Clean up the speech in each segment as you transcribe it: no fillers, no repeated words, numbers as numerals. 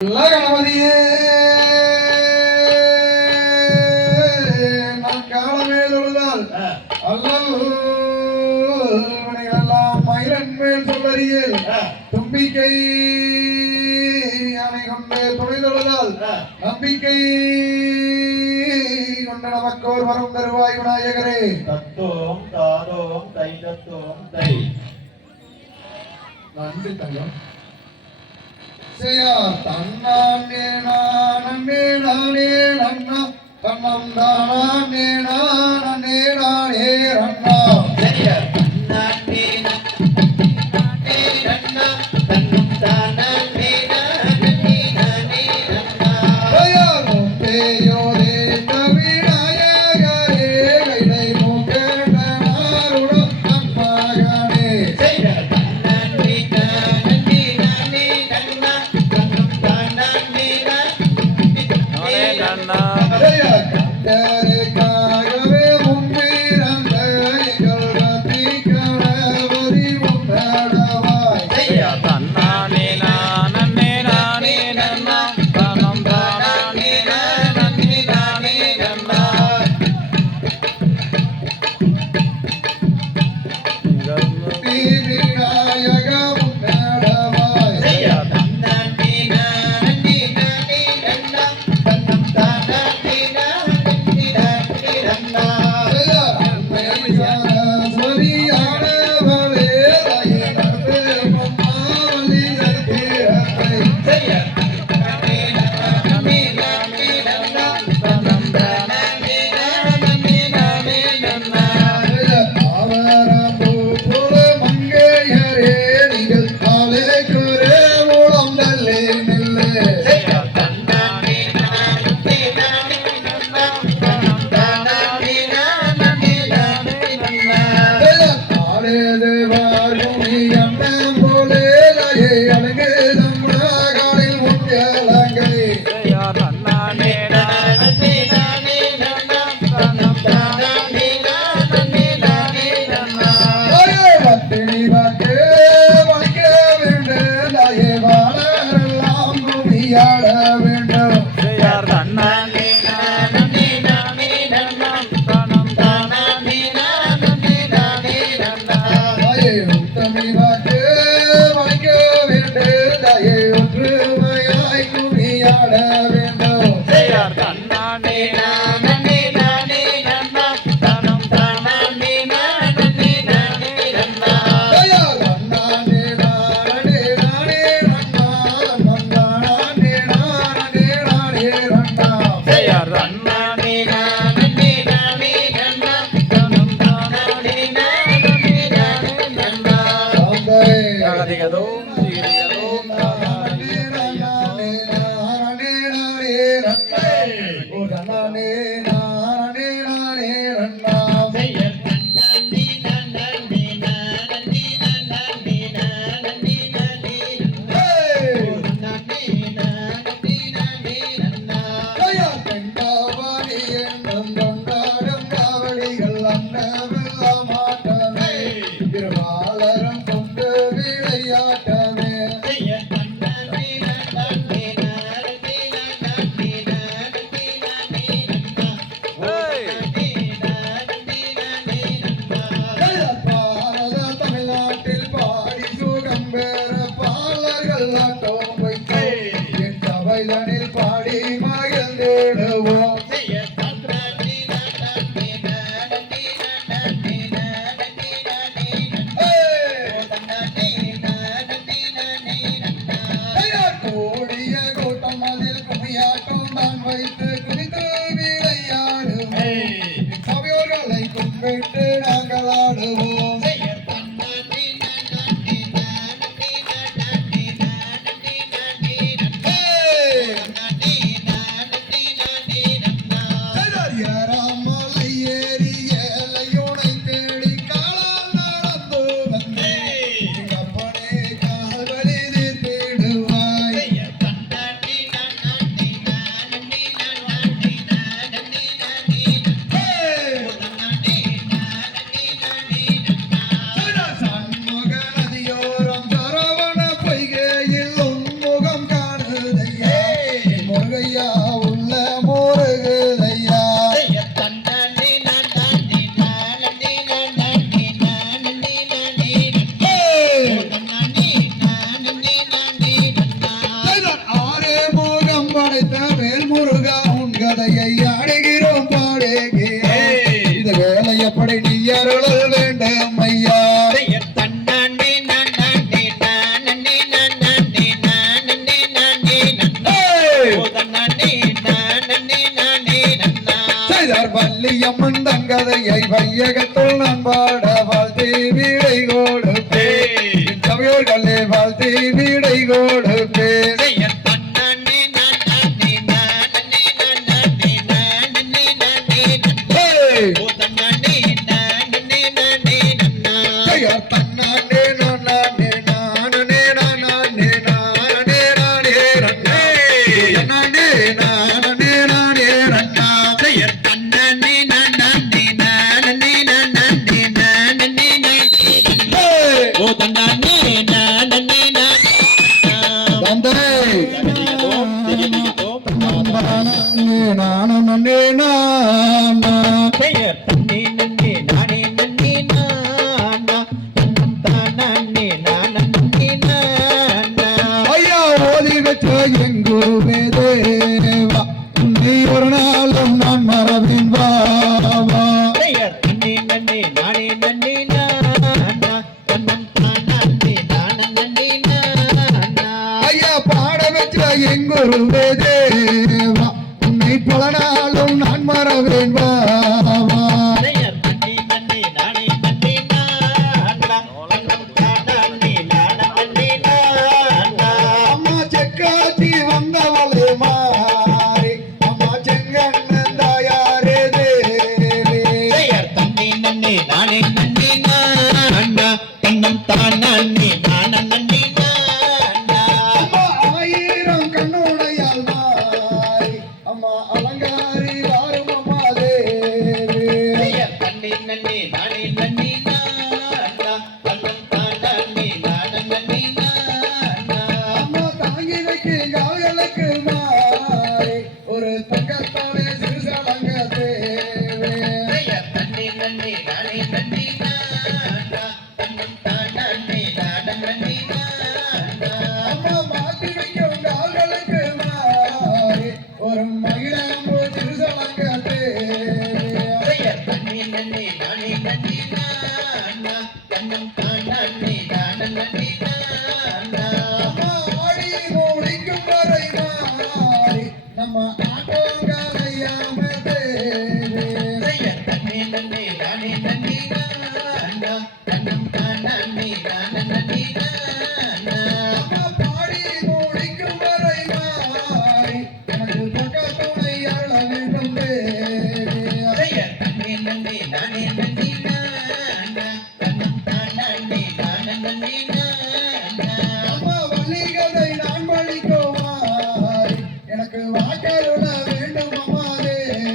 கணபதியே நான் காலமே தொழுதால் அல்லவெல்லாம் மயிலன் மேல் சொல்லறியல் தும்பிக்கை அணை கொண்டு துணை தொழுதால் நம்பிக்கை கொண்ட நமக்கோர் வரும் தருவாய் விநாயகரே. தத்தோம் தாதோம் தை தத்தோம் தை. நன்றி தங்கம். தன்னானே நானே நானே நன்னா தன்னம் தானே நானே நானே ரன்னா. தன்னானே நானே ரன்னா தன்னம் தானே நானே நானே ரன்னா. தேயோரே கவிநாயகரே கைலை முகேடனாருடன் நன்மகனே. கண்டருக்காகவே முன்பிறந்த எங்கள் கத்தி கணபதி உன்னடவாய். தன்னானே நானே நானே நன்னா தனம் தானே நானே நானே நன்னா. விநாயக உன்னடவாய். பாடி மகிழ்ந்திடுவோம். கூடிய கூட்டம் அதில் கும்மியாட்டம் தான் வைத்து குதித்து விளையாடுவோம். சபையோர்களை கும்பிட்டு நாங்கள் ஆடுவோம். கதையை வையகத்துள் நான் பாட வாழ்த்தி வீடை கொடுப்பேன் சபையோர்களே வாழ்த்தி வீடை கொடுப்பேன் ஒரு நாளும் நான் மறவேன் வாவா ஐயா பாட வச்ச எங்குருவே தேவா உன்னை பல நாளும் நான் மறவேன் வாவா அம்மா செக்காத்தி வந்தவளே மாறி அம்மா செங்கண்ணன் தாயாரே தேவி அம்மா ஆயிரம் கண்ணுடையால் மாறி அம்மா அலங்காரி வாரும் அம்மா தேவி அம்மா தாங்கி வைக்கு கால்களுக்கு மாறி ஒரு தங்கத்தாலே சிறுசலங்க தேவி அம்மா மாட்டி வைக்கும் கால்களுக்கு மாறி ஒரு மகிழம்பு சிறுசலங்க தேவி அம்மா ஆடி மூடிக்கும் வரை மாறி நம்ம ஆட்டோங்களையாம தேவி அம்மா பாடி மூடிக்கும் வரை மாறி எனக்கு பக்க துணை அருள வேண்டும் தேவி அம்மா வள்ளிகதை நான் படிக்கும் மாறி எனக்கு வாக்கருள வேண்டும் அம்மா தேவி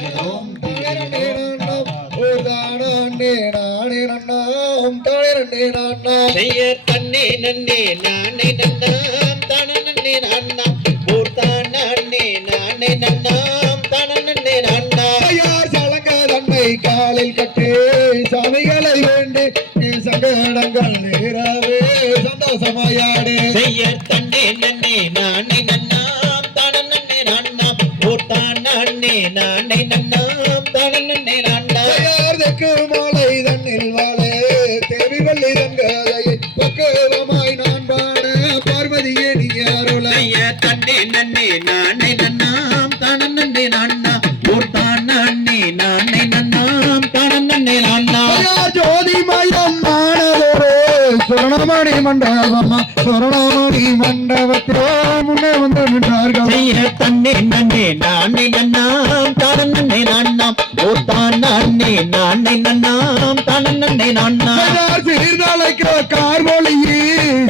தகதிகதோம் தானே நன்னாம் ஓர் தானே நானே நன்னாம் தானே நன்னாம் செய்ய தன்னே நன்னே நானே நன்னாம் தனனே நன்னாம் பூர்த்தான் நன்னே நானே நன்னாம் தனனே நன்னாம் யார் சலங்க தன்னை காலில் கட்டி சாமிகளை வேண்டி நீ சங்கடங்கள் நேராவே சந்தோஷமாயாடு செய்ய தன்னே நன்னே நானே நன்னாம் தனனே நன்னாம் பூர்த்தான் நன்னே நானே நன்னாம் தனனே நன்னாம் யார் தெற்கு மாலை தன்னில் வாழே தேவி வள்ளி தங்காதையை பக்குவமாய் நான் பாட பார்வதியே நீ அருளை செய்ய தன்னே நன்னே நானே நன்னாம் தனனே நன்னாம் பூர்த்தான் நன்னே நானே நன்னாம் தனனே நன்னாம் யார் ஜோதி மயம் ஆனதொரு சுரணமணி மண்டபமா சுரணமணி மண்டபத்திலோ முன்னே வந்து நின்றார்கள் செய்ய தன்னே நன்னே நானே நன்னாம் தனனே நன்னாம் பூர்த்தான் நன்னே நானே நன்னாம் தனனே நன்னாம் யார் சீர்தலைக்கு கார்வொழியே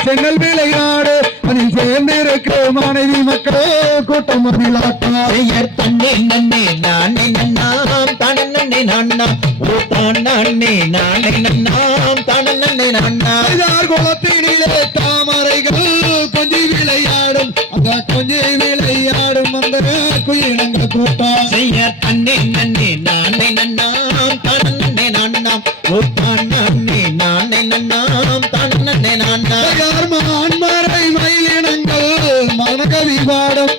செங்கல் விளையாடு அதில் சேர்ந்திருக்க மனைவி மக்களே கூட்டம் அதிலாட்டா செய்யர் தன்னே நன்னே நானே நன்னாம் தனனே நன்னாம் பூர்த்தான் நன்னே நானே நன்னாம் தனனே நன்னாம் யார் குளத்தினிலே தாமரைகள் கொஞ்சி விளையாடும் அந்த கொஞ்சி விளையாடும் அந்த குயிலங்கள் கூட்டம் செய்யர் தன்னே நன்னே நானே நன்னாம் தனனே நன்னாம் பூர்த்தான் நன்னே நானே நன்னாம் தனனே நன்னாம் யார் மான்மறை மயிலினங்கள் மதனகவி பாடும்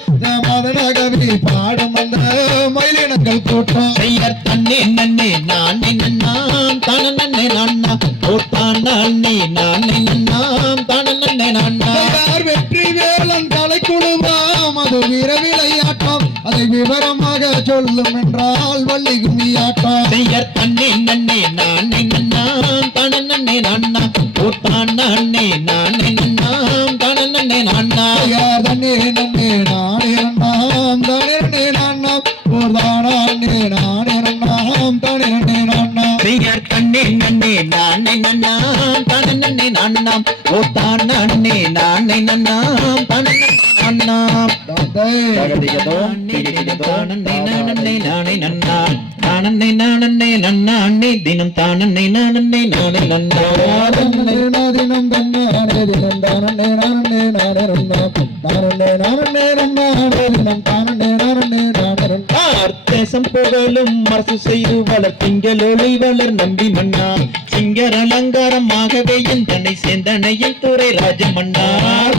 மதனகவி பாடும் அந்த மயிலினங்கள் கூட்டம் செய்யர் தன்னே நன்னே நானே நன்னாம் தனனே நன்னாம் பூர்த்தான் நன்னே நானே நன்னாம் தனனே நன்னாம் யார் வெற்றி வேலன் தலை குழுவாம் அது வீர விளையாட்டம் அதை விவரமாக சொல்லும் என்றால் வள்ளி கும்மியாட்டம் செய்யர் தன்னே நன்னே நானே நன்னாம் தனனே நன்னாம் பூர்த்தான் நன்னே நானே நன்னாம் தனனே நன்னாம் யார் தண்ணே நன்னே நானே நன்னாம் தானே நானாம் ஓர் தானே நானே நன்னாம் தானே நானாம் செய்யர் தன்னே நன்னே நானே நன்னாம் தனனே நன்னாம் பூர்த்தான் நன்னே நானே நன்னாம் தனனே நன்னாம் தகதிகதோம் திகதிகதோம் நானே நானே நன்னாம் தானே நானே நன்னானே தினம் தானே நானே நானே நன்னாம் தினம் தன்னானே தினம் தானே நானே நானே நன்னாம் தானே நானே நன்னானே தினம் தானே நானே நானே நன்னாம் தேசம் புகழும் அரசு செய்து வளர் திங்கள் ஒளி வளர் நம்பி மன்னா சிங்கர் அலங்காரமாகவே என் தன்னை சேர்ந்தனையில் துறை ராஜமன்னா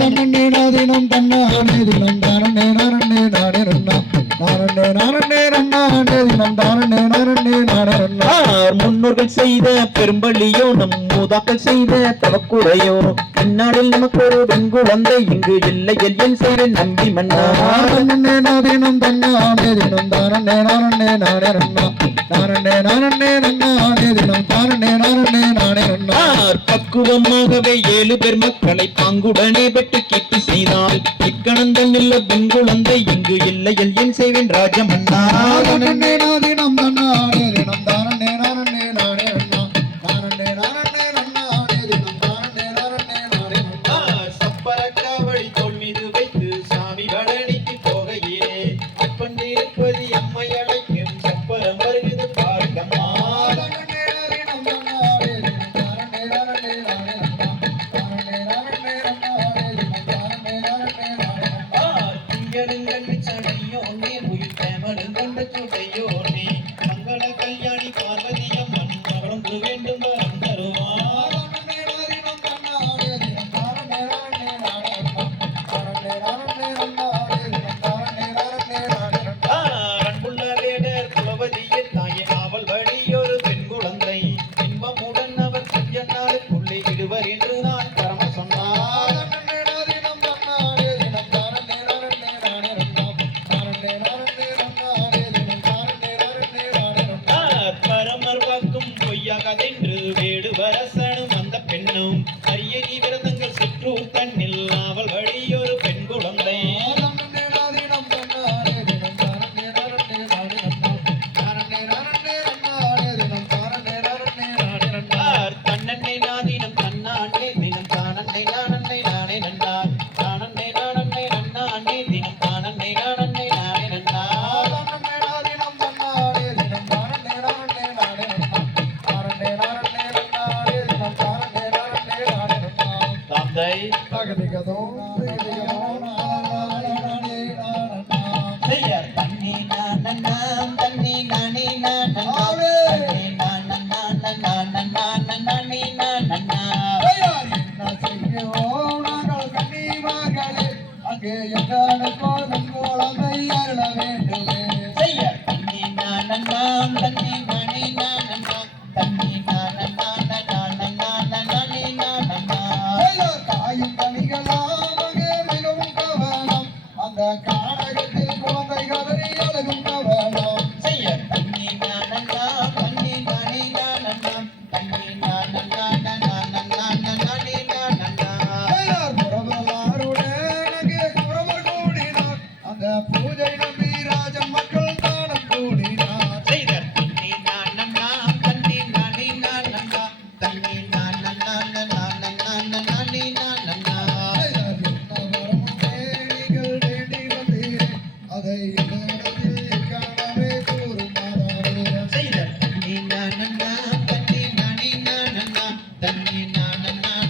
தானே நாதினம் தன்னானே தினம் தானே நானே நானே நன்னாம் தானே நானே நன்னானே தினம் தானே நானே நானே நன்னாம் முன்னோர்கள் செய்த பெரும்பலியோ நம் மூதாக்கள் செய்த தவக்குறையோ இந்நாளில் நமக்கு ஒரு வெண்குழந்தை இங்கு இல்லை என் சேர நம்பி மன்னா தானே நாதினம் தன்னானே தினம் தானே நானே நானே நன்னாம் தானே நானே நன்னானே தினம் தானே நானே நானே நன்னாம் பக்குவமாகவே 7 பேர் மக்களை பாங்குடனே பெற்று கீர்த்தி செய்தால் இக்கணந்தன் இல்ல பெண்குழந்தை இங்கு இல்லை என் செய்வேன் ராஜமன்னா தானே நாதினம் தன்னானே தினம் தானே நானே நானே நன்னாம் தானே நானே நன்னானே தினம் தானே நானே நானே நன்னாம் சப்பரக்காவடி தோள் மீது வைத்து சாமி பழனிக்கு போகையிலே அப்பன் திருப்பதி அம்மை அழைக்கும் சப்பரம் வருகிறது பார்க்கம்மா தானே நாதினம் தன்னானே தினம் தானே நானே நானே நன்னாம் தானே நானே நன்னானே தினம் தானே நானே நானே நன்னாம் திங்களும் கண்டு சடையோ நீ உயிர் தேமலும் கொண்ட சுடையோ நீ செய்யார் தண்ணி நானண்ணாம் தண்ணி நானே நானண்ணா தண்ணி நானண்ணா நானண்ணா நானண்ணா செய்யார் தண்ணி நானண்ணாம் தண்ணி நானே நானண்ணா தண்ணி நானண்ணா நானண்ணா காடகத்தில் குழந்தை கதறி அழகும் கவனம் செய்யார் தண்ணி நானண்ணாம் தண்ணி நானே நானண்ணா தண்ணி நானண்ணா பூஜை நம்பி ராஜன் மக்கள் தானம் கூடினார் செய்தார் தண்ணி நானண்ணா தண்ணி நானே நானண்ணா தண்ணி நானண்ணா அதை காணவே கூறும் செய்தார் தண்ணி நானண்ணா தண்ணி நானே நானண்ணா தண்ணி நானண்ணா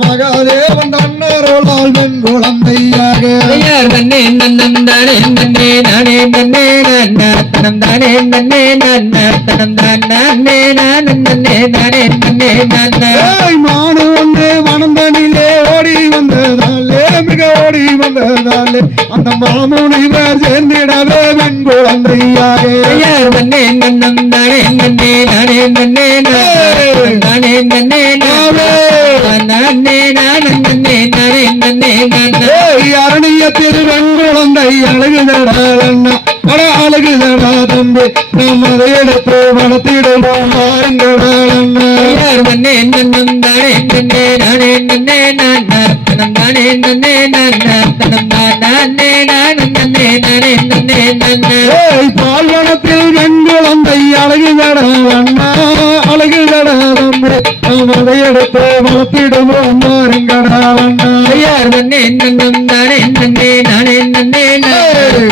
மகாதேவன் தன்னருளால் வெண் குழந்தையாக நன்னே நன்னே நானே நன்னே நன்னே நன்னம் தானே நன்னே நன்னம் தானே நன்னே நானே நன்னே நன்னம் மாடு ஒன்று வனந்தனிலே ஓடி வந்ததாலே மிக ஓடி வந்ததாலே அந்த மாமுனிவர் சேர்ந்திடவே பெண் குழந்தையாக ஐயர் நன்னே நன்னம் தானே நன்னே நானே நன்னே நானே நன்னே நானே நானே நானே நன்னே நானே அரணிய திருவெண் குழந்தை அழகுதடா அழகுதடா தம்பி நாம் அதை எடுத்து வளர்த்திடுவோம் வாருங்கடா ஐயர் நன்னே நன்னம் தானே நன்னே நானே நன்னே தனம் தானே நன்னே தனம் தானே நானே நன்னே பால்வனத்தில் வெண் குழந்தை அழகுதடா அண்ணா அழகுதடா தம்பி நாம் அதை எடுத்து வளர்த்திடுவோம் வாருங்கடா அண்ணா ஐயர் நன்னே நன்னம் தானே நன்னே நானே நன்னே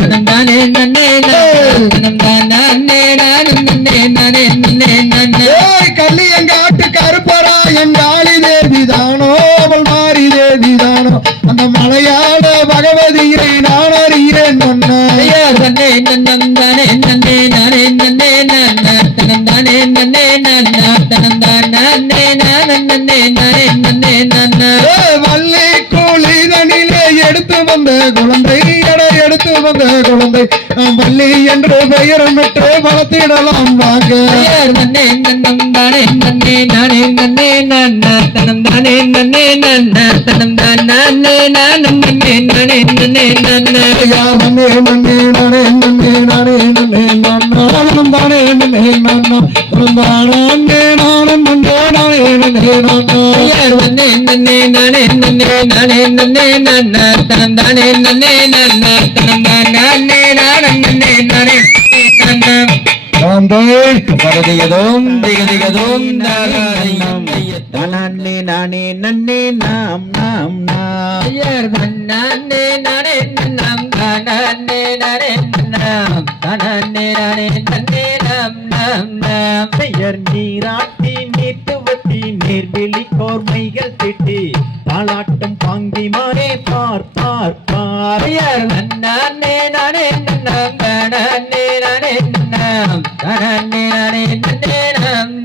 தனம் தானே நன்னே தனம் தானே நானே நன்னே கள்ளி எங்க ஆட்டு கருப்பரா எங்க ஆளி தேவி தானோ அவள் மாறி தேவி தானோ அந்த மலையாள பகவதியை நான் அறிகிறேன் ஐயர் நன்னே நன்னம் தானே நன்னே நானே நன்னே தனம் தானே நன்னே தனம் தானே நானே வள்ளி கூலிதனிலே எடுத்து வந்த குழந்தை எடுத்து வந்த குழந்தை நாம் வள்ளி என்று பெயரமிட்டு வளர்த்திடலாம் வாங்க ஐயர் நன்னே நன்னம் தானே நன்னே நானே நன்னே தனம் தானே நன்னே தனம் தானே நானே ஐயா நன்னே நன்னே நானே நன்னே நானே நன்னே நானும் தானே நன்னே நானே நானும் நன்னே நானே நன்னே ஐயர் நன்னே நன்னே நானே நன்னே தனம் தானே நன்னே தனம் தானே நானே பரதியதோம் திகதிகதோம் தானே நானே நன்னே நாம் நாம் நாம் ஐயர் நன்னே நானே நன்னம் தானே நானே நன்னம் தானே நானே நன்னே நாம் பெயர் நீராட்டி நீட்டுவட்டி நீர்விழி கோர்மைகள் திட்டி தாளாட்டும் பாங்கிமாரே பார் பார் பார் ஐயர் நன்னே நானே நன்னம் தானே நானே நன்னம் தானே நானே நன்னே நாம்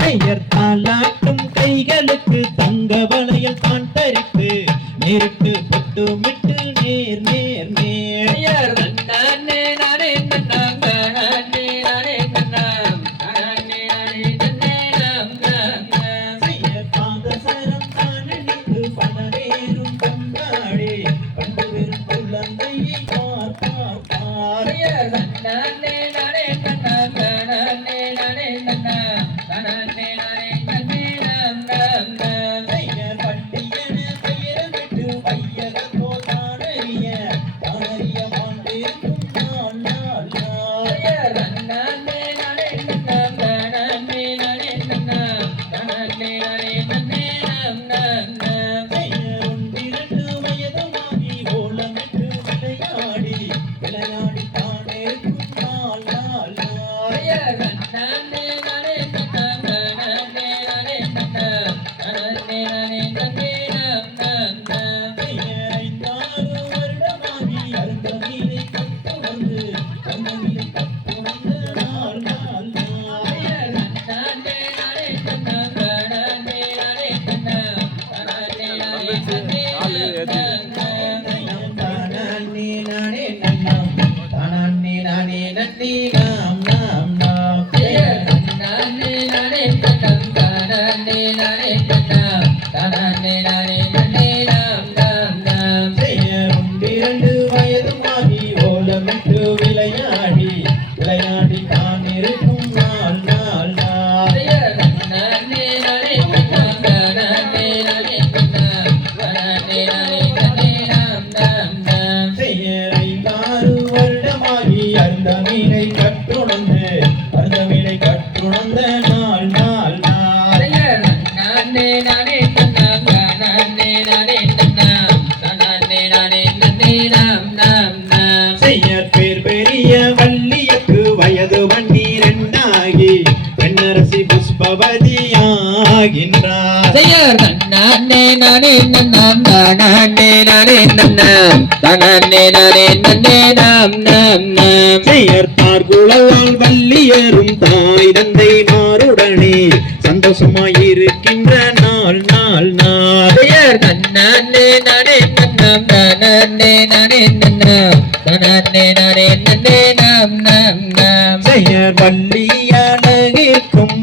பெயர் தாளாட்டும் கைகளுக்கு தங்க வளையல் தான் தரித்து நேரிட்டு பட்டு மிட்டு நேர் நேர் நேர் ஐயர் நன்னே நானே நன்னம் தானே நானே நன்னம் தானே நானே நன்னே நாம் பெயர் பாதசரம் தானணிந்து பலரேறும் கொண்டாடி கண்டு வெறும் குழந்தையை பார் பார் பார் ஐயர் நன்னே நானே நன்னம் தானே நானே நன்னம் தானே நானே நன்னே நாம் பெயர் பட்டியன பெயரமிட்டு வையகத்தோ தானறிய தானறிய மாண்டிருக்கும் நாள் நாள் நாள் ஐயர் நன்னே நானே நன்னம் தானே நானே நன்னம் தானே நானே நன்னே நாம் பெயர் ஒன்றிரண்டு வயதுமாகி ஓலமிட்டு விளையாடி விளையாடி தானேற்கும் நாள் நாள் நாள் ஐயர் நன்னே நானே நன்னம் தானே நானே நன்னம் தானே நானே நன்னே நாம் பெயர் ஐந்தாறு வருடமாகி அருந்த நீரை கட்டு வந்து கண்ணீரை கட்டு வந்த நாள் நாள் நாள் ஐயர் நன்னே நானே நன்னம் தானே நானே நன்னம் தானே நானே நன்னே நாம் தானே நானே நன்னம் தானே நானே நன்னி நாம் நாம் நாம் ஐயர் நன்னே நானே நன்னம் தானே நானே நன்னம் தானே நானே நன்னே நாம் பெயர் ஒன்றிரண்டு வயதுமாகி ஓலமிட்டு விளையாடி விளையாடி தான் இருக்கும் நாள் நாள் நாள் ஐயர் நன்னே நானே நன்னம் தானே நானே நன்னம் தானே நானே நன்னே நாம் பெயர் ஐந்தாறு வருடமாகி அந்த மீனை கற்றுணர்ந்து அந்த மீனை கற்றுணர்ந்த நாள் நாள் நாள் ஐயர் நன்னே நானே நன்னம் தானே நானே நன்னம் தானே நானே நன்னே நாம் பெயர் பேர் பெரிய வள்ளியக்கு வயது 12 பெண்ணரசி புஷ்பவதியாகின்றார் ஐயர் நன்னே நானே நன்னம் தானே நானே நன்னம் தானே நானே நன்னே நாம் பெயர்த்தார் குழலால் வள்ளியரும் தாய் தந்தை மாருடனே சந்தோஷமாயிருக்கின்ற நாள் நாள் நாள் ஐயர் நன்னே நானே நன்னம் nam nanne nane nam nanne nane nanne nam nam nam செய்யர் வள்ளியழகிக்கும்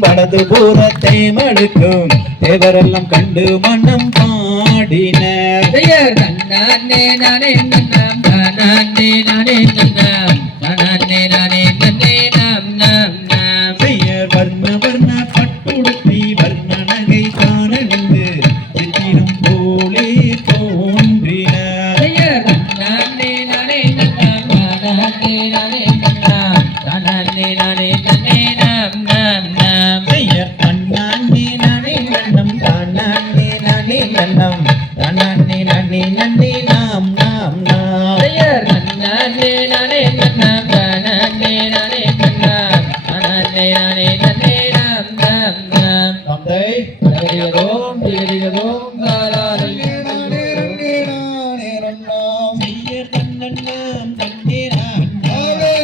வலது புறத்தை மடுக்கும் தேவரெல்லாம் கண்டு மனம் பாடினர். செய்யர் nanne nane nam nanne nane nam nanne nane nanne nam nam nam செய்யர் வர்ண வர்ண பட்டுடுத்தி வர்ண நகை தானணிந்து சித்திரம் போலே தோன்றினர். செய்யர் nanne nane nam nanne nane nam nanne nane nanne nam nam nam செய்யர் தன்னானே நானே நன்னம் தானானே நானே நன்னம் தானானே நானே நன்னே நாம் நாம் நாம். செய்யர் nanne nane nam nanne nane nam nanne nane nanne nam nam nam தந்தை ஹரியோம் ஹரியோம் நாராயண நானே ரன்னே நானே ரன்னாம். செய்யர் தன்னன்னாம் தன்னே நான்னாம் ஆவே.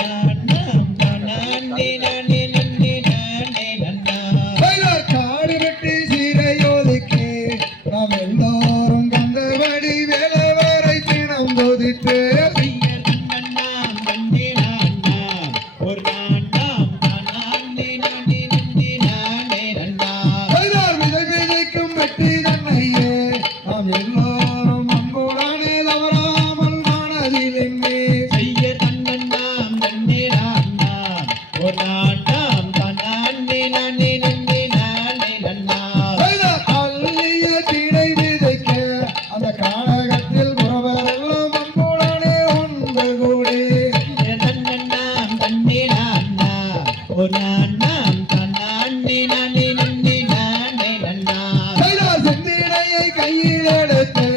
நான்னாம் தானானே நானே நன்னே நானே நன்னாம். பைலர் காடு வெட்டி சீரையோதிக்கு நாம் எல்லோரும் கந்தபடி வேலவரை தினம் போதித்து செய்யர் தன்னன்னாம் தன்னே நான்னாம் ஒரு நான்னாம் தானானே நானே நன்னே நானே நன்னாம். பைலர் விதை விதைக்கும் வெட்டி தன்னையே நாம் எல்லோரும் அன்புடனே தவறாமல் மனதிலெண்ணி செய்யர் தன்னன்னாம் தன்னே நான்னாம் ஒரு நான்னாம் தானானே நானே நன்னே நானே நன்னாம். பைலர் அள்ளிய திணை விதைக்க அந்த கானகத்தில் புறவரெல்லாம் அன்புடனே ஒன்று கூடி தன்னன்னாம் தன்னே நான்னாம் ஒரு நான்னாம் தானானே நானே நன்னே நானே நன்னாம். பைலர் செந்தினையை கையில் எடுத்து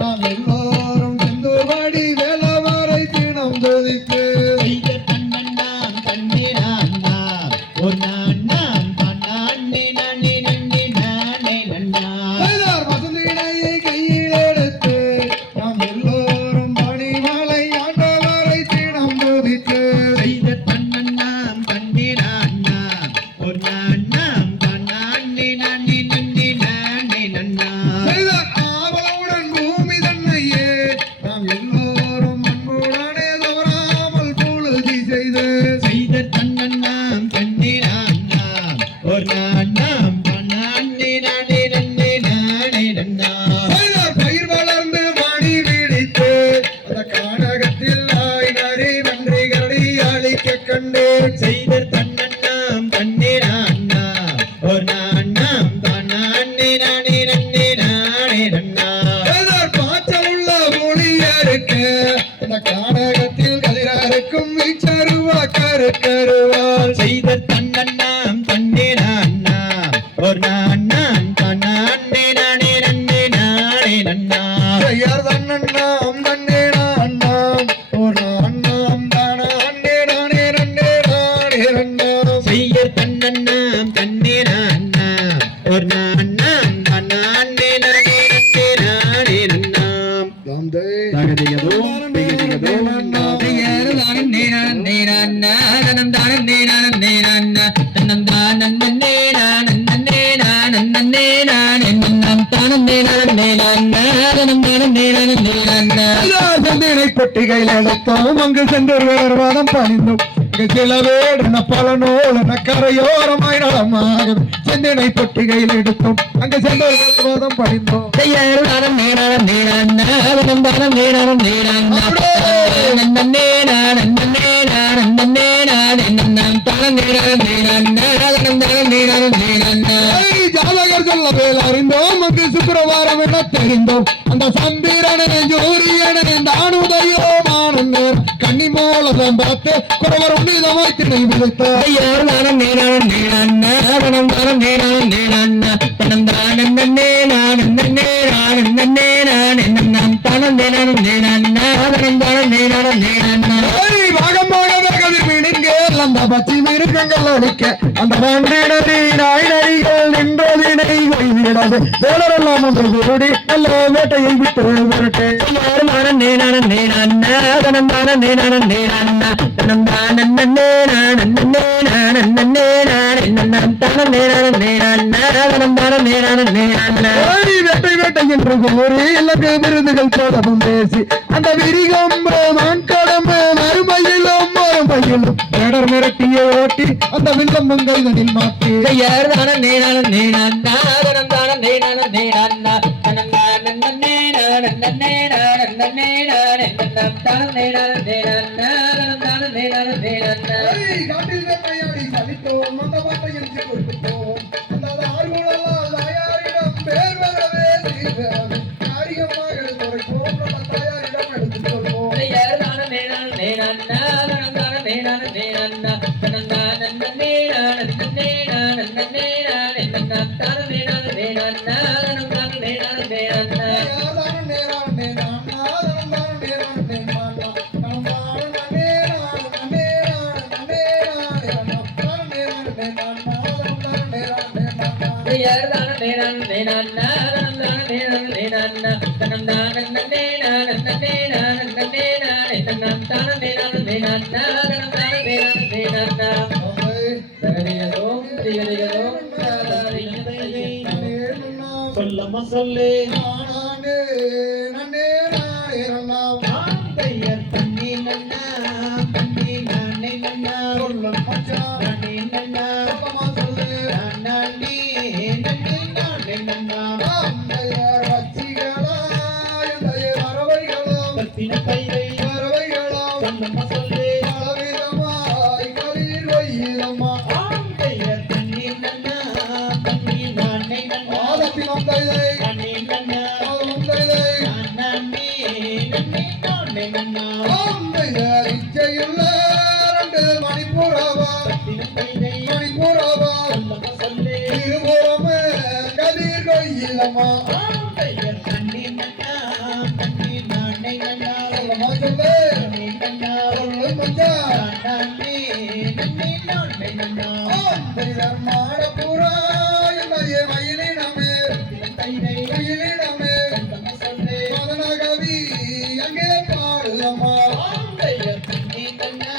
நாம் எல்லோரும் செந்தூர்வாடி வேலவரை தினம் துதித்து செய்யர் தன்னன்னாம் தன்னே நான்னாம் ஒரு நான்னாம் தானானே நானே நன்னே நானே நன்னாம். பைலர் வசந்தினையை கையில் எடுத்து நாம் எல்லோரும் பணிமலை ஆண்டவரை தினம் துதித்து செய்யர் தன்னன்னாம் தன்னே நான்னாம் ஒரு நான்னாம் தானானே நானே நன்னே நானே நன்னாம். பைலர் ஆவலுடன் பூமி தன்னையே நாம் எல்லோரும் அன்புடனே தவறாமல் பொழுதி செய்து செய்தர் தன்னன்னாம் தன்னே நான்னாம் ஒரு நான்னாம் தானானே நானே நன்னே நானே நன்னாம். பைலர் பயிர் வளர்ந்து மணி பிடித்து அந்த கானகத்தில் நாய் நரி நன்றி கரடி அழிக்க கண்டேன் செய்தர் தன்னன்னாம் தன்னே நான்னாம் ஒரு நான்னாம் தானானே நானே நன்னே நானே நன்னாம். பைலர் பாய்ச்சலுள்ள மொழி அறுக்க அந்த கானகத்தில் கதிரறுக்கும் வீச்சருவா கருக்கருவாள் செய்தர் தன்னன்னாம் தன்னே நான்னாம் ஒரு நான்னாம் தானானே நானே நன்னே நானே நன்னாம். செய்யார் தன்னண்ணாம் தன்னே நான்னாம் ஒரு அண்ணாம் தான அண்ணே நானே நன்னே நானே நன்னாம் செய்யர் தன்னன்னாம் தன்னே நான்னாம் ஒரு நான்னாம் தானானே நானே நன்னே நானே நன்னாம். தகதியதோம் திகதியதோம் நாதே. செந்தினை பொட்டிகையில் எடுத்தோம் அங்கு சென்று வேறுவாதம் பணிந்தோம் இங்கு சில வேடன பல நூலன கரையோரமாய் நடமாக செந்தினை பொட்டிகையில் எடுத்தோம் அங்கு சென்று வேறுவாதம் பணிந்தோம் ஜாதகர் சொல்ல வேல் அறிந்தோம் அங்கு சுப்பிரவாரம் என தெரிந்தோம் அந்த சந்திரனை ஜோரியனை தானுதயோமான நேரம் கன்னி மூலம் பார்த்து குறவர் உன்னிதமாய் திணை விழித்தார் பாகமாக கதிர் மீனின் அந்த பச்சி மீனுக்கு மேகங்கள் அழிக்க அந்த வாண்டினரி நாய்நரிகள் நின்றதினை வைவிடது வேலரெல்லாம் ஒன்று கூடி நல்ல வேட்டையை விட்டு விரட்டு வேட்டை வேட்டை என்று கூறி இலக்கு விருதுகள் போடவும் பேசி அந்த விரிகம்பு மான்கடம்பு மறுமையிலும் மறுமையிலும் வேடர் மிரட்டியை ஓட்டி அந்த வில்லம் கைதனில் மாற்றி காட்டில் வேட்டையாடி சலித்தோம் அந்த வாட்டையில் கொடுத்தோம் அந்த ஆர்வலெல்லாம் தாயாரிடம் பேர் வரவே தீர்வே காரியமாக குறைப்போம் நம்ம தாயாரிடம் எடுத்துக் கொள்வோம் சொல்லம்மா சொல்லு தண்ணி நன்னா தண்ணி நானே நன்னா சொல்ல மச்சா நன்னி நன்னா சொல்லம்மா சொல்லு நன்னி நன்னி நானே நன்னா வச்சிகளா வரவைகளா பத்தின கைதை வரவைகளா சொல்லம்மா சொல்லு பலவிதமாய் களிர் வையிலம்மா தண்ணி நன்னா தண்ணி நானே நன்னா ஆதத்தினம் கைதை தண்ணி நன்னா கைதை நன்னி நன்னி நானே நன்னா இச்சையுள்ள ரெண்டு மணிப்பூராவா மணிப்பூராவா இருபுறமே கதிர் கொய்யிலம்மா தண்ணி நன்னா தண்ணி நானே நன்னா சொல்லமா சொல்லு சொல்லு மச்சா நன்னி நன்னி நானே நன்னா மாடப்பூரா என்னைய மயிலினமே மயிலினமே மதனகவி அங்கே பாடுதம்மா தண்ணி நன்னா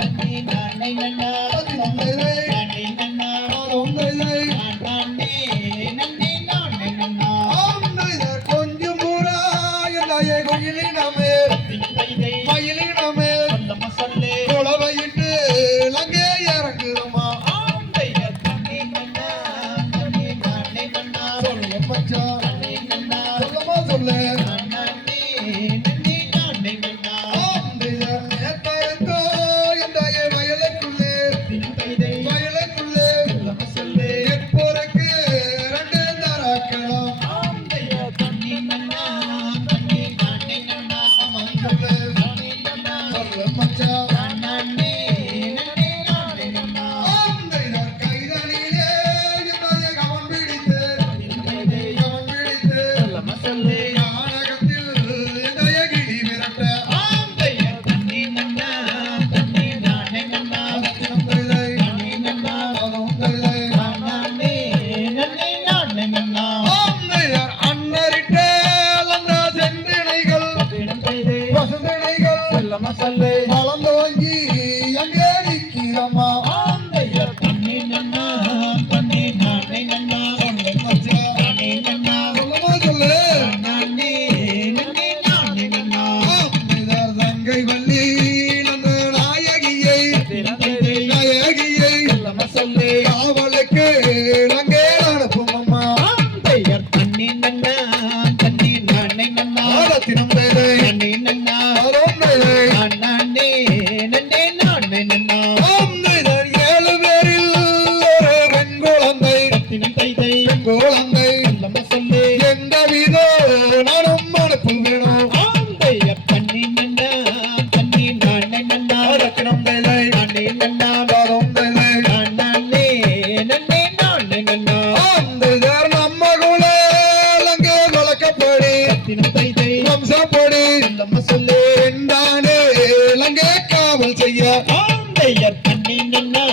தண்ணி நானே நன்னா தண்ணி நன்னா நன்னி நானே நன்னா கொஞ்சம் பூரா என்னைய குயிலினமே மயிலினமே குளவையிட்டு அங்கே இறங்குதம்மா தண்ணி நன்னா தண்ணி நானே நன்னா சொல்ல மச்சா சொல்லமா சொல்லு வளர்ந்து வாங்கி அங்கே நிற்கிறம்மா தண்ணி நன்னா தண்ணி நானே நன்னா சொல்லமா சொல்லு நன்னி நன்னி நானே நன்னா தங்கை வள்ளி அந்த நாயகியை சொல்லு அவளுக்கு அங்கே அனுப்பும் அம்மா தண்ணி நன்னா தண்ணி நானே நன்னா ரத்தினம் தண்ணி நன்னா ஏழு பேரில் ஒரு பெண் குழந்தை சொல்லு எந்த விதோ நானும் அனுப்பு வேணும் தண்ணி நன்னா தண்ணி நானே நன்னா ரத்தினம் தண்ணி நன்னா நம்ம குல அங்கே வழக்கப்படி வம்சப்படி சொல்லு என்றானே காவல் செய்ய தண்ணி நன்னா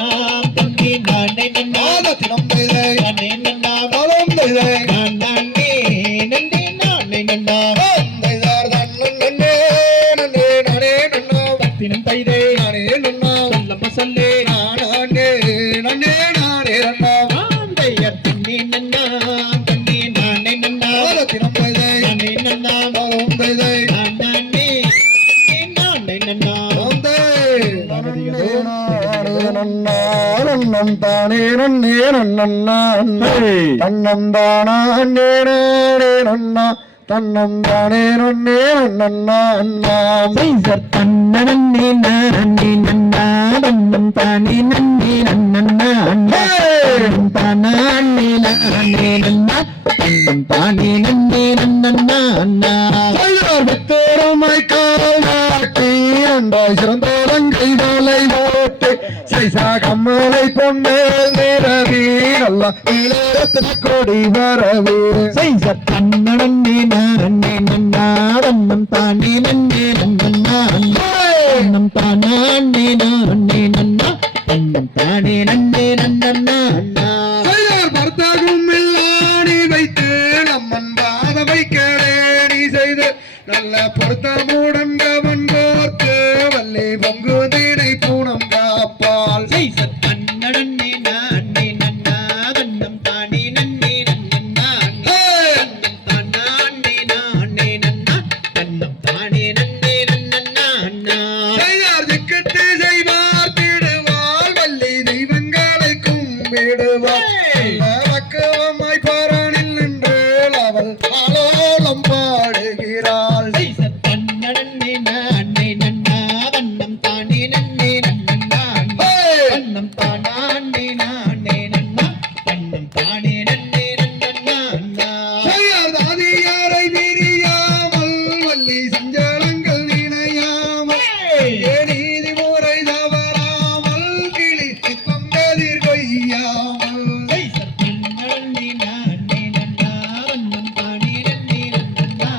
நன்னே நன்னா தைதார் தன்னன் நன்னே நன்னே நானே நன்னா தினம் தைதே நானே நன்னா சொல்லம்ம சொல்லே நானே நன்னே நானே நன்னா தையர் தன்னே நன்னா தன்னே நானே நன்னா தினம் தைதை நானே நன்னா பாலும் தைதை நானே நானே நன்னா நன்னம் தானே நன்னே நன்னா தன்னம் தானா நன்னே நன்னா தன்னம் தானே நன்னே நன்னா சைசர் தன்ன நன்னே நானே நன்னா தன்னம் தானே நன்னே நன்னா தன்னம் தானே நானே நன்னா தன்னம் தானே நன்னே நன்னா வித்தோரமாய் கால் நாட்டி அண்டாய் சிறந்தோரங்கை மாலை போட்டு சைசா கம்மலை பொன்மேல் நிறவி நல்ல இளரத்தின கொடி வரவே சைசர் தன்ன நன்னே நானே நன்னா தன்னம் தானே நன்னே நன்னா தன்னம் தானே நானே நன்னா தன்னம் தானே நன்னே நன்னா பர்த்தாகும் இல்லாணி வைத்து நம்மன் பாத வைக்கிறேணி செய்து நல்ல பொருத்தமுடன் கவன் கோர்த்து வள்ளி பொங்கு தீனை பூனம் காப்பால் சைசர் தன்ன நன்னே நானே நன்னா தன்னம் தானே நன்னே நன்னா தன்னம் தானே நானே நன்னா தன்னம் தானே நன்னே நன்னா செய்தார் திக்கட்டு செய்வார் திடுவாள் வள்ளி தெய்வங்களை கும்பிடுவாள் பக்குவமாய் பாராணில் நின்று அவள் ஆலோலம் பாடுகிறாள் சைசர் தன்ன நன்னே நானே நன்னா தன்னம் தானே நன்னே நன்னா தன்னம் தானே நானே நன்னா தன்னம் தானே நன்னே நன்னா செய்யார் தாதியாரை பிரியாமல் வள்ளி சஞ்சலங்கள் நினையாமல் நீதி முறை தவறாமல் கிளி பங்கதிர் கொய்யாமல் சைசர் தன்ன நன்னே நானே நன்னா தன்னம் தானே நன்னே நன்னா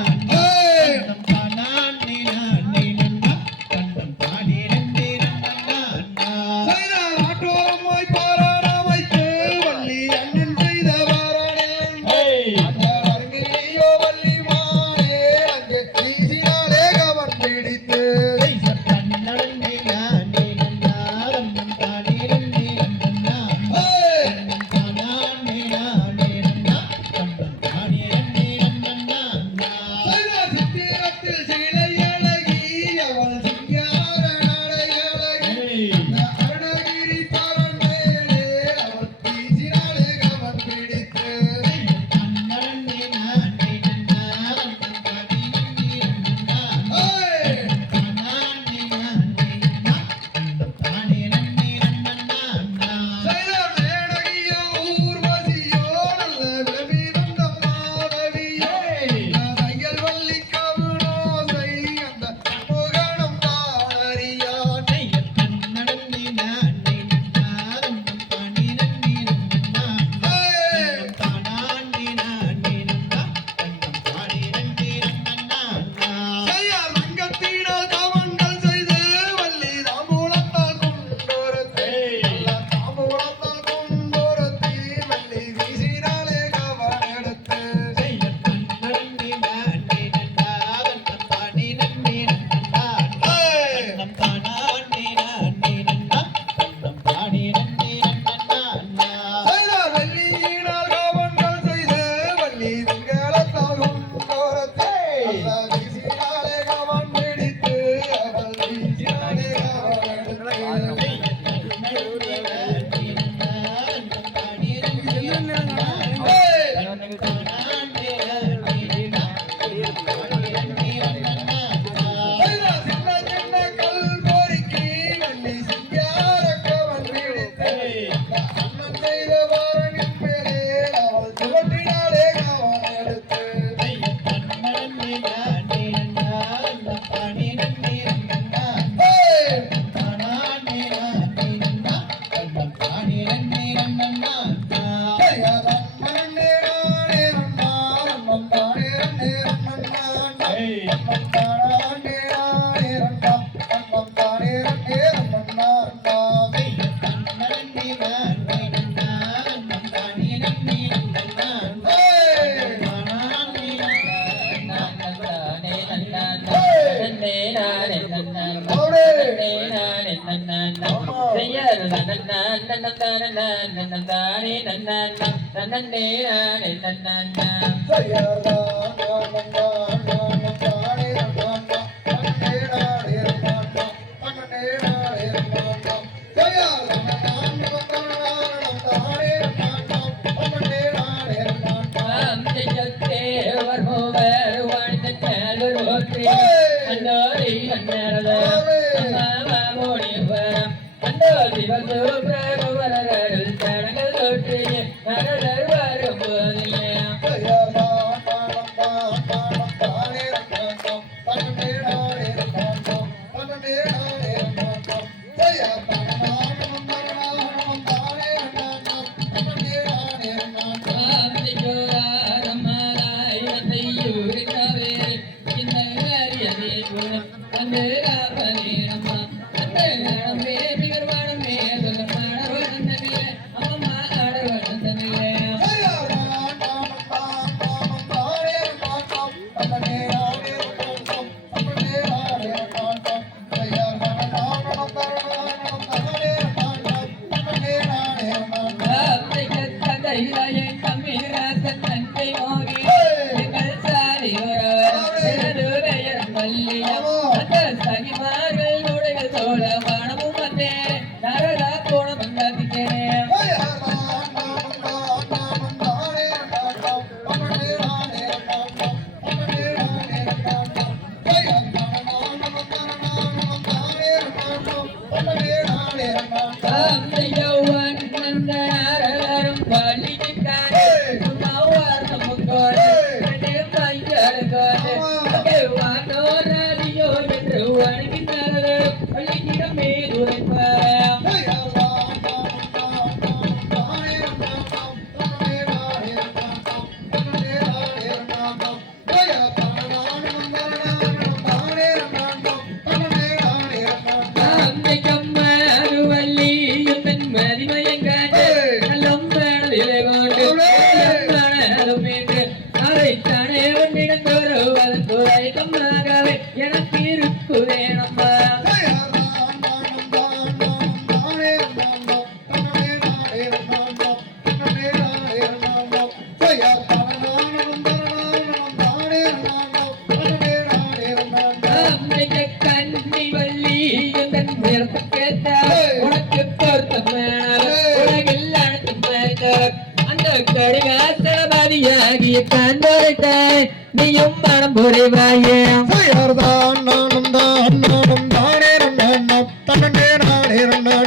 நீயும் மனம் புரிவாயே நானும் தான் நானும் தானே நன்னம் தன்னே நானே நன்னம்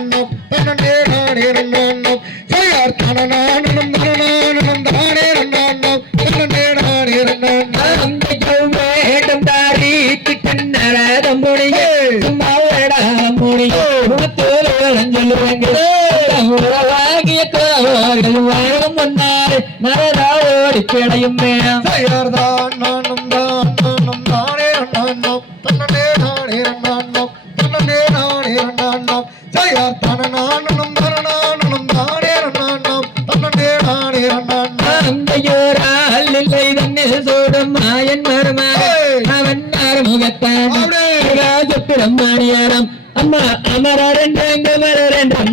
தன்னே நானே நன்னம் செய்யார் தன நானும் நானும் தானே நன்னம் தன்னே நானே நன்னம் வேண்டும் தாரி கிட்டநரதம் முடியே சும்மா முடியே சொல்லுவாங்க உறவாகிய கோர்கள் வாழும் முன்னாள் நரதாவோடி கிடையுமே செய்யார்தான் நானும் தான் நானும் தானே நன்னம் தன்னே நானே நன்னம் தன்னே நானே நன்னம் செய்யார் தன நானும் தானே நன்னம் தன்னே நானே நன்னம் யோரால் இல்லை தன்னை சூடும் மாயன் மருமான் அவன் அறுமுகத்தான் சுப்பிரமணியாரம் அம்மா அமரரென்று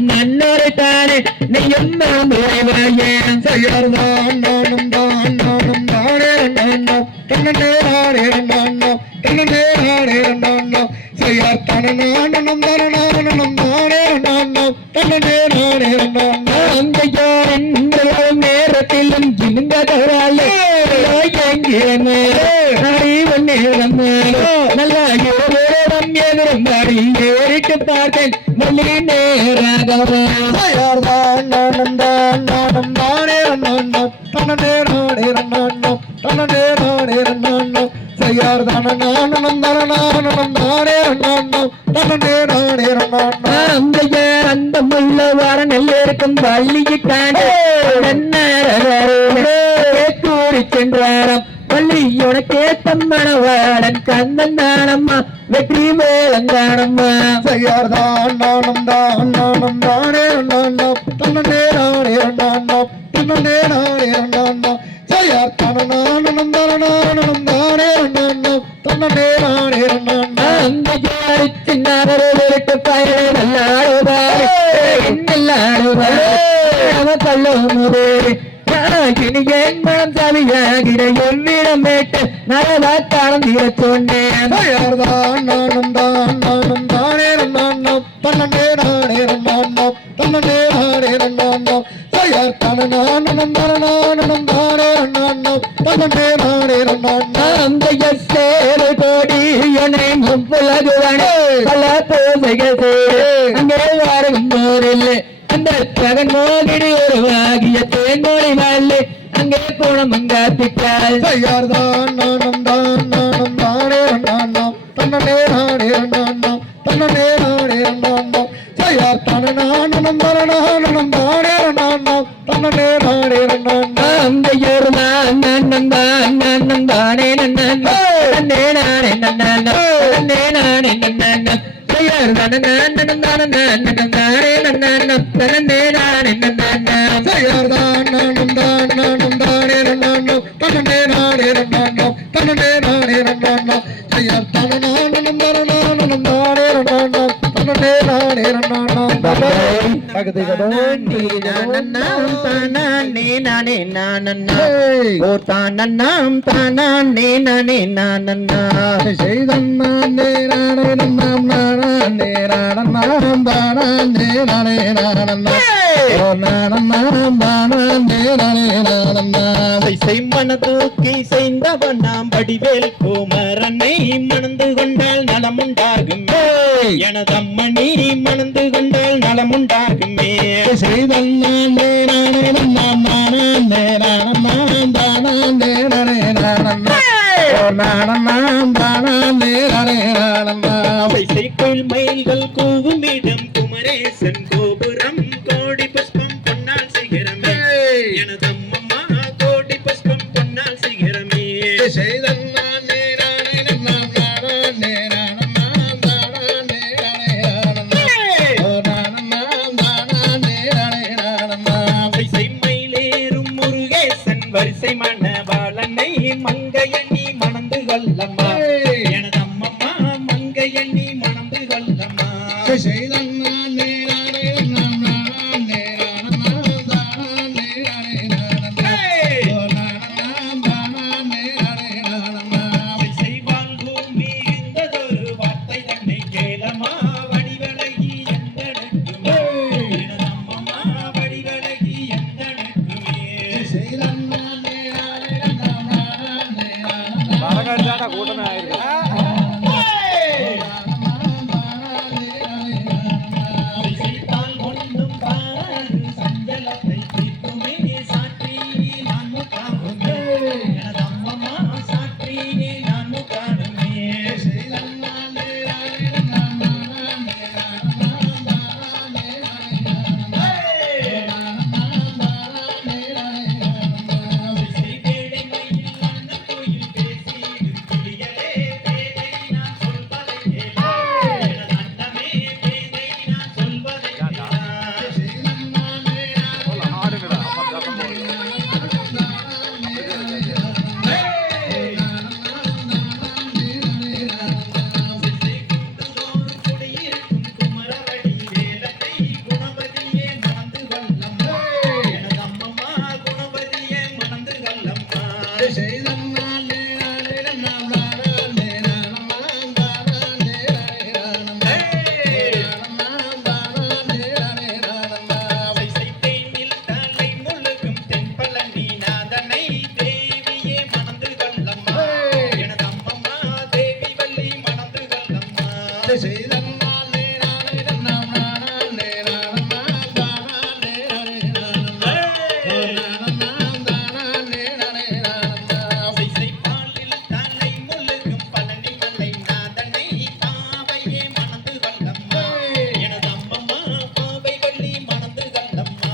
நன்னொரு தானே நீயும் நாமுறைவாயே செய்யார்தான் நானும் தான் நானும் தானே நன்னம் தன்னே நானே நன்னம் தன்னே நானே நன்னம் செய்யார் தன நானும் தானே நன்னம் தன்னே நானே நன்னம் நேரத்திலும் ஜிங்கதராலே நேரம் நல்லா எதிரும் ஏறிட்டு பார்த்தேன் மொழி நேராக நானும் நானும் தானே நன்னம் தன்னே நானே நன்னம் தன்னே நானே நன்னம் செய்யார் தன நானும் தானே நன்னம் தன்னே நானே நன்னம் அந்த முள்ள வாரம் எல்லோருக்கும் பள்ளியிட்டாண்டு கூறி சென்றாராம் பள்ளி உனக்கே தம்மனவாளன் கண்ணன் தானம்மா வெற்றி மேலங்கானம்மா செய்யார்தான் நானும் தானே நன்னம் தன்னே நானே நன்னம் தன்னே நானே நன்னம் செய்யார் தன நானும் தானே நன்னம் தன்னே நானே நன்னம் தீரச் சொன்னேன் யார்தான் நானும் தானே நானும் தன்னே நானே நானும் தன்னே நானே நானும் யார் தானே நானும் தானே நானும் தன்னே நானே நானும் அந்த சேரு கோடி என்னை முப்புலகுவனே பல பூசைகள் அங்கே வாரும் போரில் அந்த ஜகன் மோகினி உருவாகிய தேன்மொழி மல்லி அங்கே போன மங்காத்திட்டாள் யார்தான் நானும் தானே நானும் தன்னே நானே நானும் தன்னே நானே நானும் யார் தானே நானும் தானே நானும் தன்னே நானே நானும் அந்த நன்னன் தானே நன்னே நானே நன்னே நானே நன்னன் செய்யார் நன்னன் தானே நன்னன் தன்னே நானே நன்னன் யார்தான் நானும் தானே நானும் தன்னே நானே நானும் தன்னே நானே நானும் யார் தானே நானும் தானே நானும் தன்னே நானே நானும் மனதூக்கி செய்தவன் நாம் வடிவேல் குமரனை மணந்து கொண்டால் நலமுண்டாகுமே எனதம்மணி மணந்து கொண்டால் நலமுண்டாகுமே கோயில் மயில்கள் கூவுமிடம் குமரேசன் கோபுரம் கோடி புஷ்பம் பொன்னால் சிகரமே எனதம்மம்மா கோடி புஷ்பம் பொன்னால் சிகரமே மயிலேறும் முருகேசன் வரிசை மணவாளனை மங்கையணி மணந்து கொள்ளம்மா எனதம்மம்மா மங்கையணி மணந்து கொள்ளம்மா செய்வாள் பூமி இருந்ததொரு வார்த்தை தன்னை கேளமா வடிவழகி எந்தனுக்குமே எனதம்மம்மா வடிவழகி எந்தனுக்குமே செய்தால் ஒன்றும் பாராது சஞ்சலத்தை தீர்க்குமே சாற்றி நான் முகாமுமே எனதம்மம்மா சாற்றி நான் முகாமுமே வேடை மயில் வண்ண கோயில் பேசி கிளியலே பேதை நான் சொல்வதை கேளா எனதண்டமே பேதை நான் சொல்வதை கேளா குண்டுதோறும் குடியிருக்கும் குமரவடி வேலத்தை குணபதியே மணந்து கொள்ளம்மா எனதம்மம்மா குணபதியே மணந்து கொள்ளம்மா தேனில் தலை முழுகும் தென்பழனி நாதனை தேவியே மணந்து கொள்ளம்மா எனதம்மம்மா தேவி வள்ளி மணந்து கொள்ளம்மா பாலில் தலை முழுகும் பழனி மலை நாதனை பாவையே மணந்து கொள்ளம்மா எனதம்மம்மா பாவை வள்ளி மணந்து கொள்ளம்மா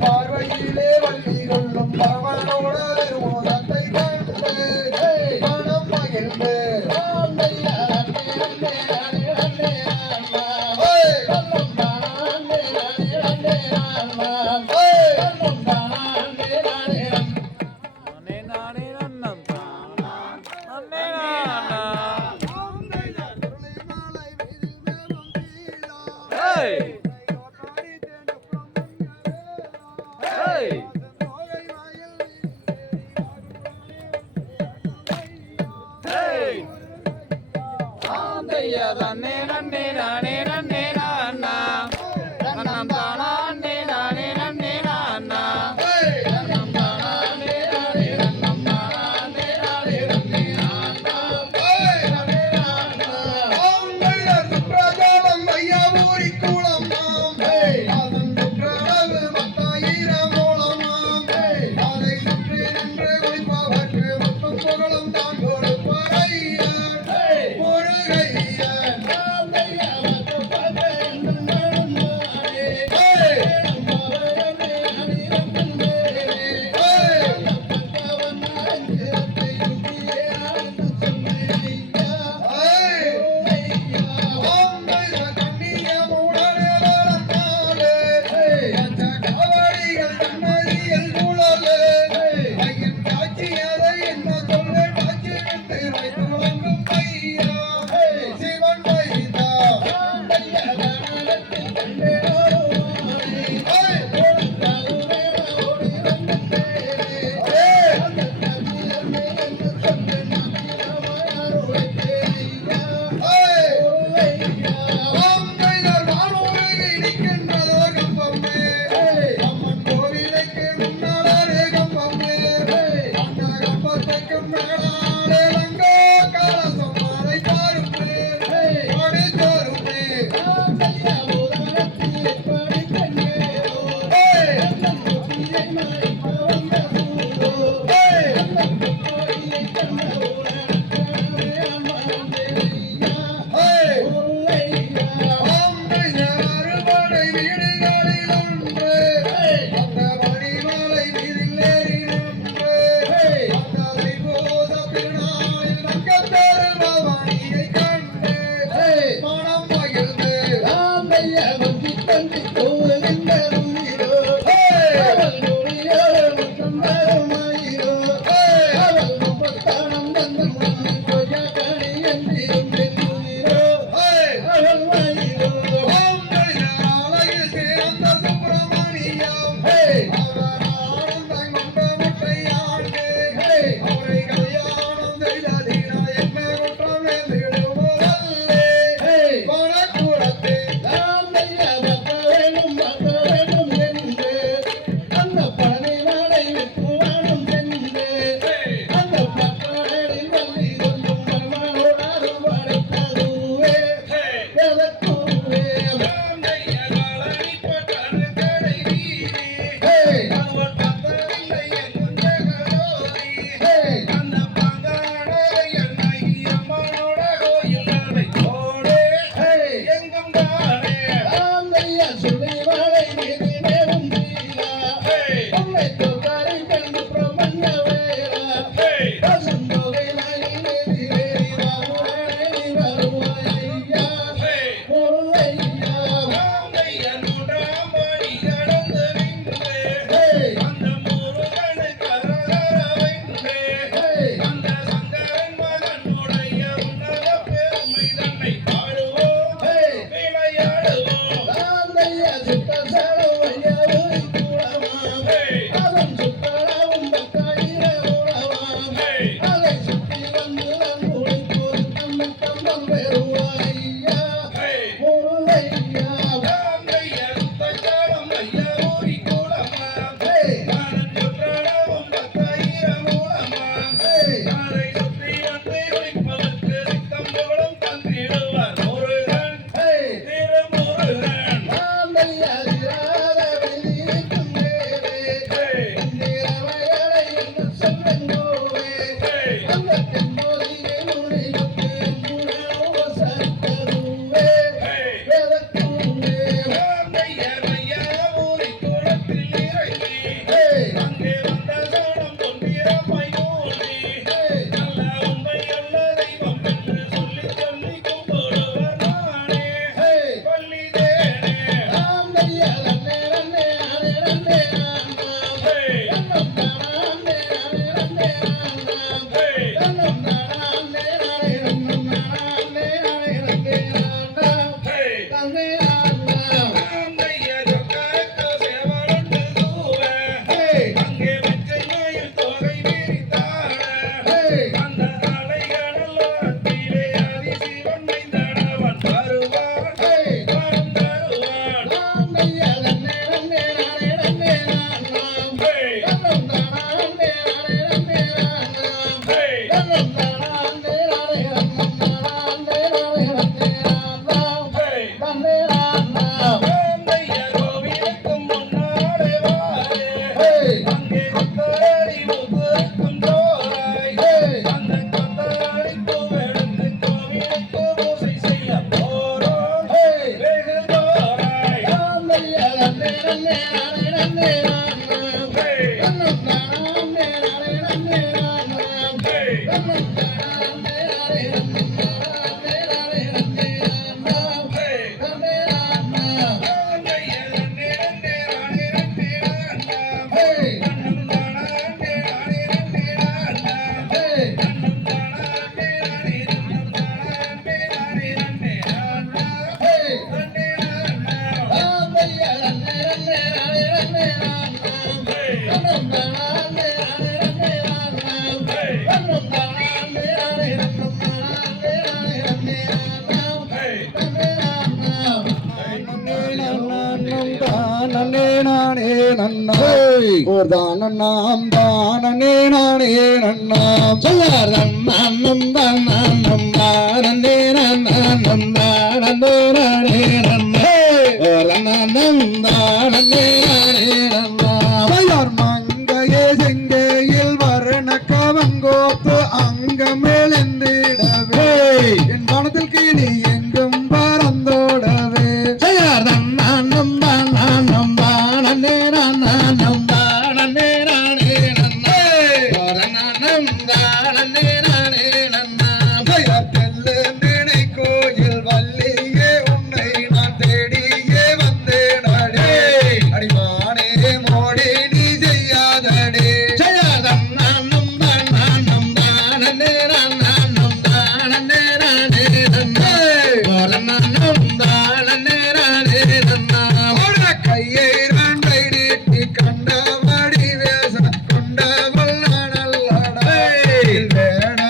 பார்வையிலே வள்ளி கொள்ளும் பரவனோட மோதத்தை கண்டு மனம் மகிழ்ந்து நன்னே நன்னே நானே நன்னே நானா நன்னம் தானா நன்னே நானே நன்னே நானா நன்னம் தானா நன்னே நானே நன்னம் தானா நன்னே நானே நன்னே நானா நன்னே நானா ஆம்பைய சுற்றஜாலம் ஐயா ஊரி குளமாம் அதன் சுற்றளவு 10,000 மூலமாம் அதை சுற்றி நின்று குளிப்பவர்க்கு முத்தும் புகழும் தான் கொடுப்பாரையா முருகையா அந்த அலைகளோரத்திலே ஆதிசிவன் மைந்தனவன் வருவான் வரம் தருவான் கோவிலுக்கும் முன்னாலே வாரே அங்கே கொத்தடி முகுக்கும் தோராய் அந்த கொத்தடி பூவெடுத்து கோவிலுக்கு பூசை செய்ய போறோம் வெகு தோராய் தானே நானே நன்னாய் ஓர் தானம் தானே நானே நன்னாம் சொல்லார் நன்னம் தானம் தானே நன்னம் தானே நானே நன்னாய் ஓர் நன்னம் தானே நானே நன்னாம் சொல்லார் மங்கையே செங்கையில் வரண கவங்கோப்பு அங்கமேலெந்திடவே என் மனதில் கிளி எங்கும் பறந்தோடவே சொல்லார் நன்னம் தானம் தானே நன்னம் தானே நானே நன்னாய் ஓர் நன்னம் தானே நானே நன்னாம் சொல்லார் தெல்லேந்தினை கோயில் வள்ளியே உன்னை நான் தேடியே வந்தேன் அடே அடிமானே மோடி நீ செய்யாதடே சொல்லார் நன்னம் தானே நன்னம் தானே நானே நன்னாய் ஓர் நன்னம் தானே நானே நன்னாம் கையை ரெண்டை நீட்டி கண்டபடி வேச கொண்டவள் நானல்லடா வேட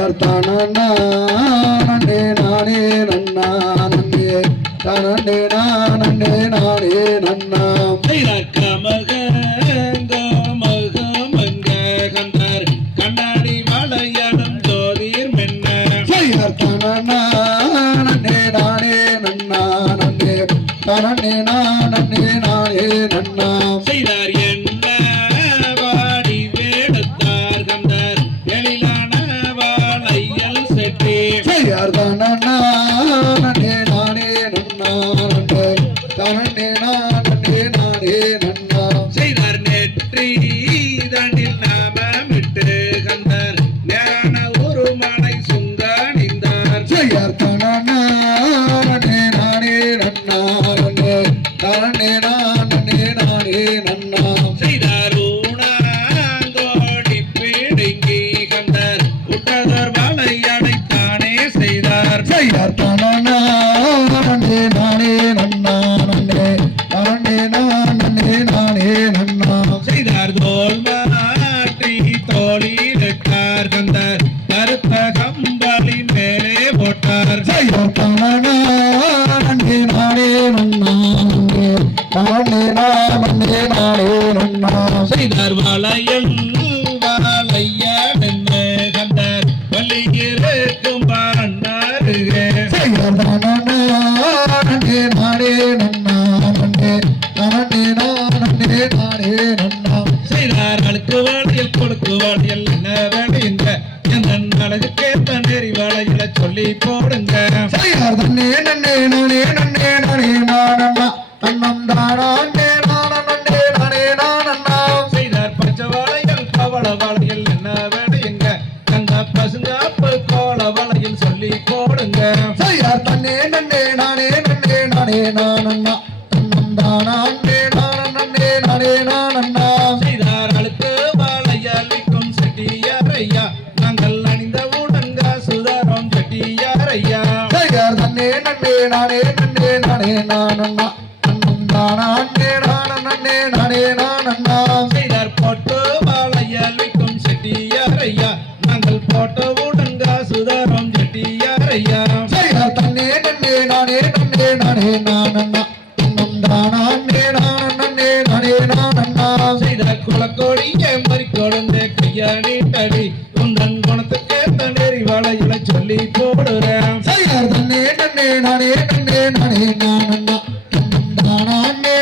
செய்யார் தானே நானே நன்னா நன்னே தானே நானே நன்னா கண்ணாடி வளையடும் ஜோதிர் மென்ன செய்யார் தானே நானே நன்னா நன்னே தானே நானே நன்னா செய்தார் என்ன வாடி வேடுத்தார் கந்தார் எழிலான வாழையல் செட்டி செய்யார் தானே நானே நன்னா நன்னே தானே நானே நன்னா செய்தார் நெற்றி தண்டில் நாமமிட்டு கந்தார் ஞான ஒரு மலை சுங்காணிந்தார் செய்யார் தானே நன்னா நன்னே தானே நன்னா செய்தார் ஊனாங்கோடி பிடுங்கி கந்தார் உட்டதர் வலை அடைத்தானே செய்தார் செய்யார் தானே நன்னா நன்னே தானே நன்னா செய்தார் தோல் மாற்றி தோளிலிட்டார் கந்தார் கருத்த கம்பளின் மேலே போட்டார் செய்யார் தானே நன்னா நன்னே தானே நன்னா செய்தார் வளையல் வாழையடென்று கந்தார் வள்ளியிருக்கும் பண்ணாருகே செய்யார் தானே நன்னா நன்னே தானே நன்னா செய்தார் அழுக்கு வாழையில் கொடுக்கு வாழையில் என்ன வேலையுங்க எந்த அழகுக்கேத்த நெறி வாழையில சொல்லி போடுங்க செய்யார் தன்னே நன்னே நானண்ணா தன்னம் தானே நானண்ணா செய்தார் பச்சை வாழையில் பவள வாழையில் என்ன வேலையுங்க தங்க பசுங்காப்பு கோல வாழையில் சொல்லி போடுங்க செய்யார் தன்னே நானே நானண்ணா தன்னம் தானே நானண்ணா செய்தார் அழுக்கு வாழையலிக்கும் செட்டியாரையா நாங்கள் அணிந்த உடங்க சுதரம் செட்டியாரையா செய்யார் தன்னே நானே நானண்ணா தன்னம் தானே நானண்ணா செய்தார் போட்டு வாழையலிக்கும் செட்டியாரையா நாங்கள் போட்ட உடங்க சுதரம் செட்டியாரையா செய்யார் தன்னே நானே நானண்ணா தன்னம் தானே நானண்ணா செய்தார் குலக்கோடிய மறி கொழுந்த கையாடி தடி குந்தன் குணத்துக்கு தண்ணேறி வாழையில சொல்லி போடுறேன் செய்யார் தன்னே நானே நானண்ணா தன்னம் தானே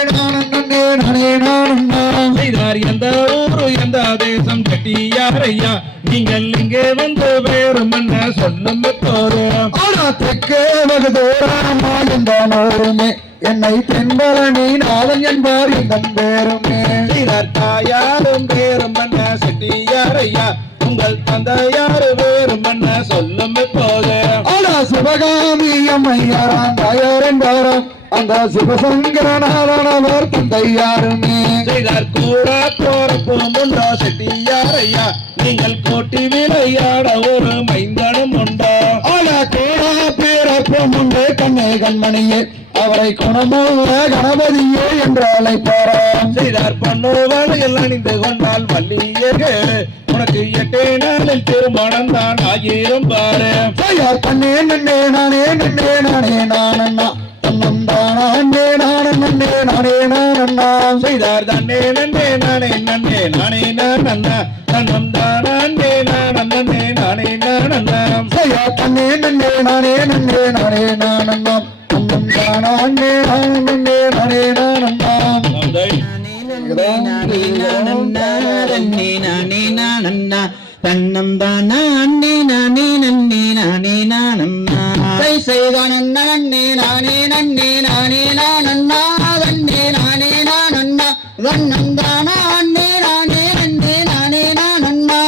நானண்ணா செய்தார் எந்த ஊரு எந்த தேசம் கட்டியாரையா நீங்கள் இங்கே வந்து வேறு மன்ன சொல்லும் தோறும் ஆனா தெற்கே வெகு தூரமா என்றானோருமே என்னை தென்பழனி நாதன் என்பார் எந்தன் பேருமே செய்தார் தாயாரும் வேறு மன்ன செட்டியாரையா உங்கள் தந்தையாரு வேறு மன்ன சொல்லும் போது ஆனா சிவகாமி அம்மையாரான் தாயார் என்பாராம் அந்த சிவசங்கரநாதனவர் தந்தையாருமே செய்தார் கூட போறப்போ முண்டோ செட்டியாரையா நீங்கள் கோட்டி விளையாட ஒரு மைந்தனும் உண்டோ ஆனா கோடா பேரப்பம் உண்டு கண்ணே கண்மணியே அவரை குணமுள்ள கணபதியே என்று அழைப்பாராம் செய்தார் பண்ணு வளையல் அணிந்து கொண்டால் வள்ளியர்களே உனக்கு 8 நாளில் திருமணம் தான் ஆயிரம் பாரு செய்யார் தன்னே நானே நானண்ணா தன்னம் தானே நானண்ணா செய்தார் தன்னே நன்னே நானே நன்னே நானே நானண்ணா தன்னம் தானே நானே நானே நானண்ணா செய்யார் தன்னே நானே நானண்ணா தன்னம் தானே நானண்ணா தன்னம் தானே நானண்ணா செய்தான் நன்னே நானே நானண்ணா தன்னே நானே நானண்ணா தன்னம் தானே நானண்ணா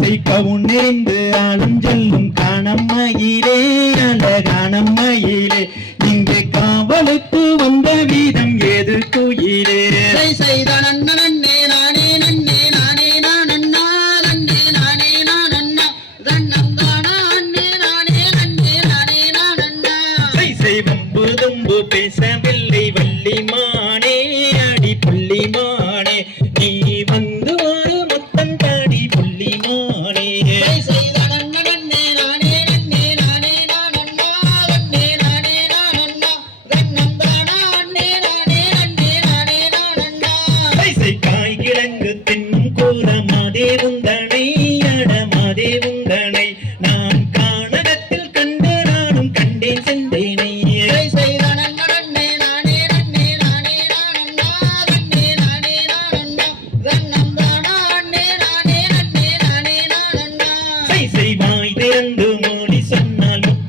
செய்கவும் நெறிந்து ஆளும் செல்லும் காணம்மையிலே அந்த காணம்மையிலே இங்கு காவலுக்கு வந்த வீதம் ஏது குயிலே செய்தான் நன்னே நானே நானண்ணா தன்னே நானே நானண்ணா தன்னம் தானே நானண்ணா செய்வம்பு தும்பு பேசவில்லை வள்ளிமானே அடி புள்ளிமானே நீ வந்து ஒரு முத்தம் தாடி புள்ளிமானே செய்தான் நன்னே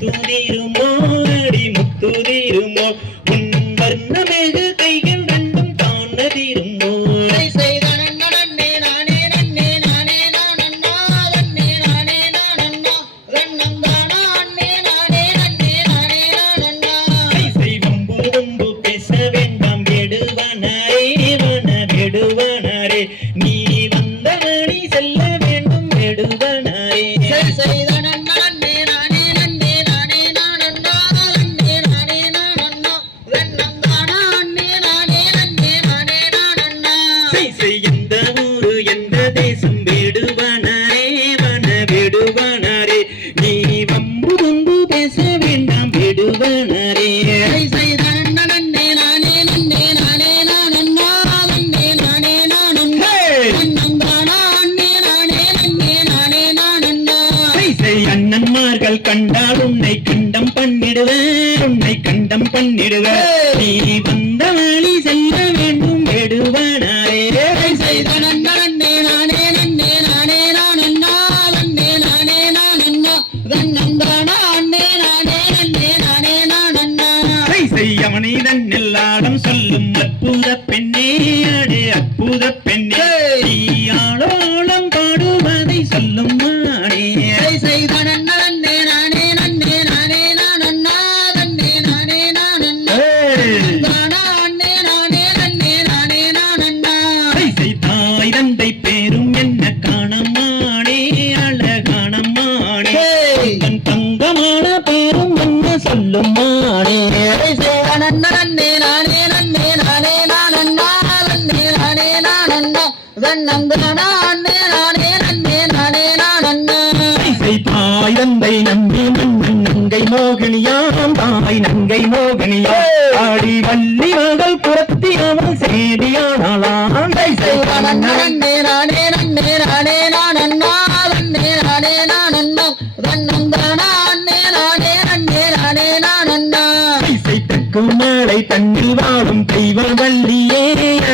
முத்துதிருமோ அடி முத்துதிருமோ உன் வர்ணமேகு கைகள் ரெண்டும் தானதிருமோ நீ வந்த வழி செல்ல வேண்டும் வெடுவனாரே எந்த ஊரு எந்த தேசம் வேடுவனாரே வன வேடுவனாரே நீ வம்பு தும்பு பேச வேண்டாம் வேடுவனாரே அண்ணன்மார்கள் கண்டால் உன்னை கண்டம் பண்ணிடுவேன் உன்னை கண்டம் பண்ணிடுவேன் நீ வந்த வழி செல்ல வேண்டும் வேடுவனாரே அவனை தன்னில் ஆடம் சொல்லும் அற்புத பெண்ணே அடே அற்புத பெண்ணே நீ ஆளோளம் பாடுவதை சொல்லும் மானே தாய் தந்தை பேரும் என்ன காணமானே அழகானமானே தங்கமான பேரும் என்ன சொல்லும் மானே தாய் தந்தை நம்பி மன்னன் நங்கை மோகினியாம் தாய் நங்கை மோகினியா ஆடி வள்ளி மகள் புறத்தி அவள் சேதியானாலாம் மலை தண்ணில் வாழும் தெய்வ வள்ளியே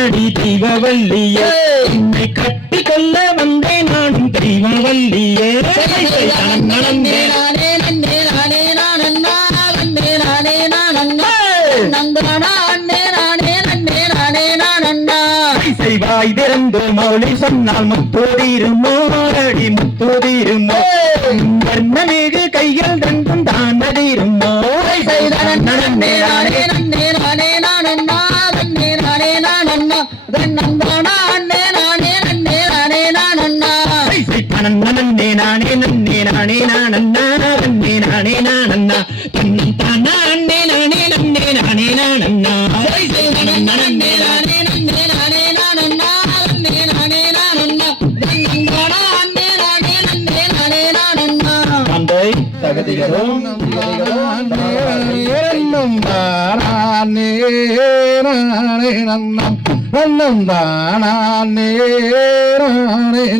அடி தெய்வ வள்ளியே என்னை கட்டி கொள்ள வந்தேன் நானும் தெய்வ வள்ளியே வாய் திறந்து மௌலி சொன்னால் முத்தோடிருமோ அடி முத்தோடிருமோ வர்ணமேகு கையில் ரெண்டும் தானதிருமோ தகதிகளும் நன்னம் தானே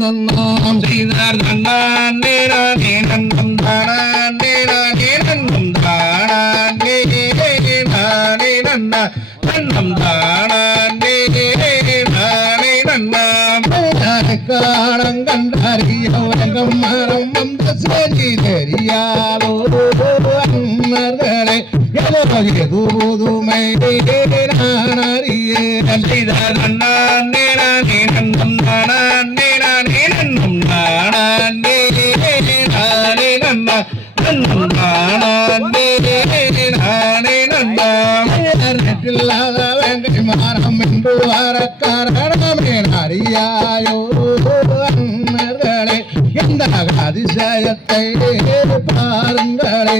நன்னம் செய்தார் நன்னானே நானே நன்னம் தானே நானே நன்னம் தானே நானே நன்னா நன்னம் தானே நானே நன்னாம் காலம் கண்டறியவரங்கம் மரம் வந்த சேதி தெரியாதோ அன்னர்களே எதுவுதுமை நான் அறியே செய்தார் நன்னானே நானே நன்னம் தானே நானே நன்னம் தானே நானே நன்னா நன்னம் தானே நானே நன்னாம் இல்லாத வேங்கை மாறம் என்று வர காரணமே அறியாயோ அன்னர்களே எந்த அதிசயத்தை பாருங்களே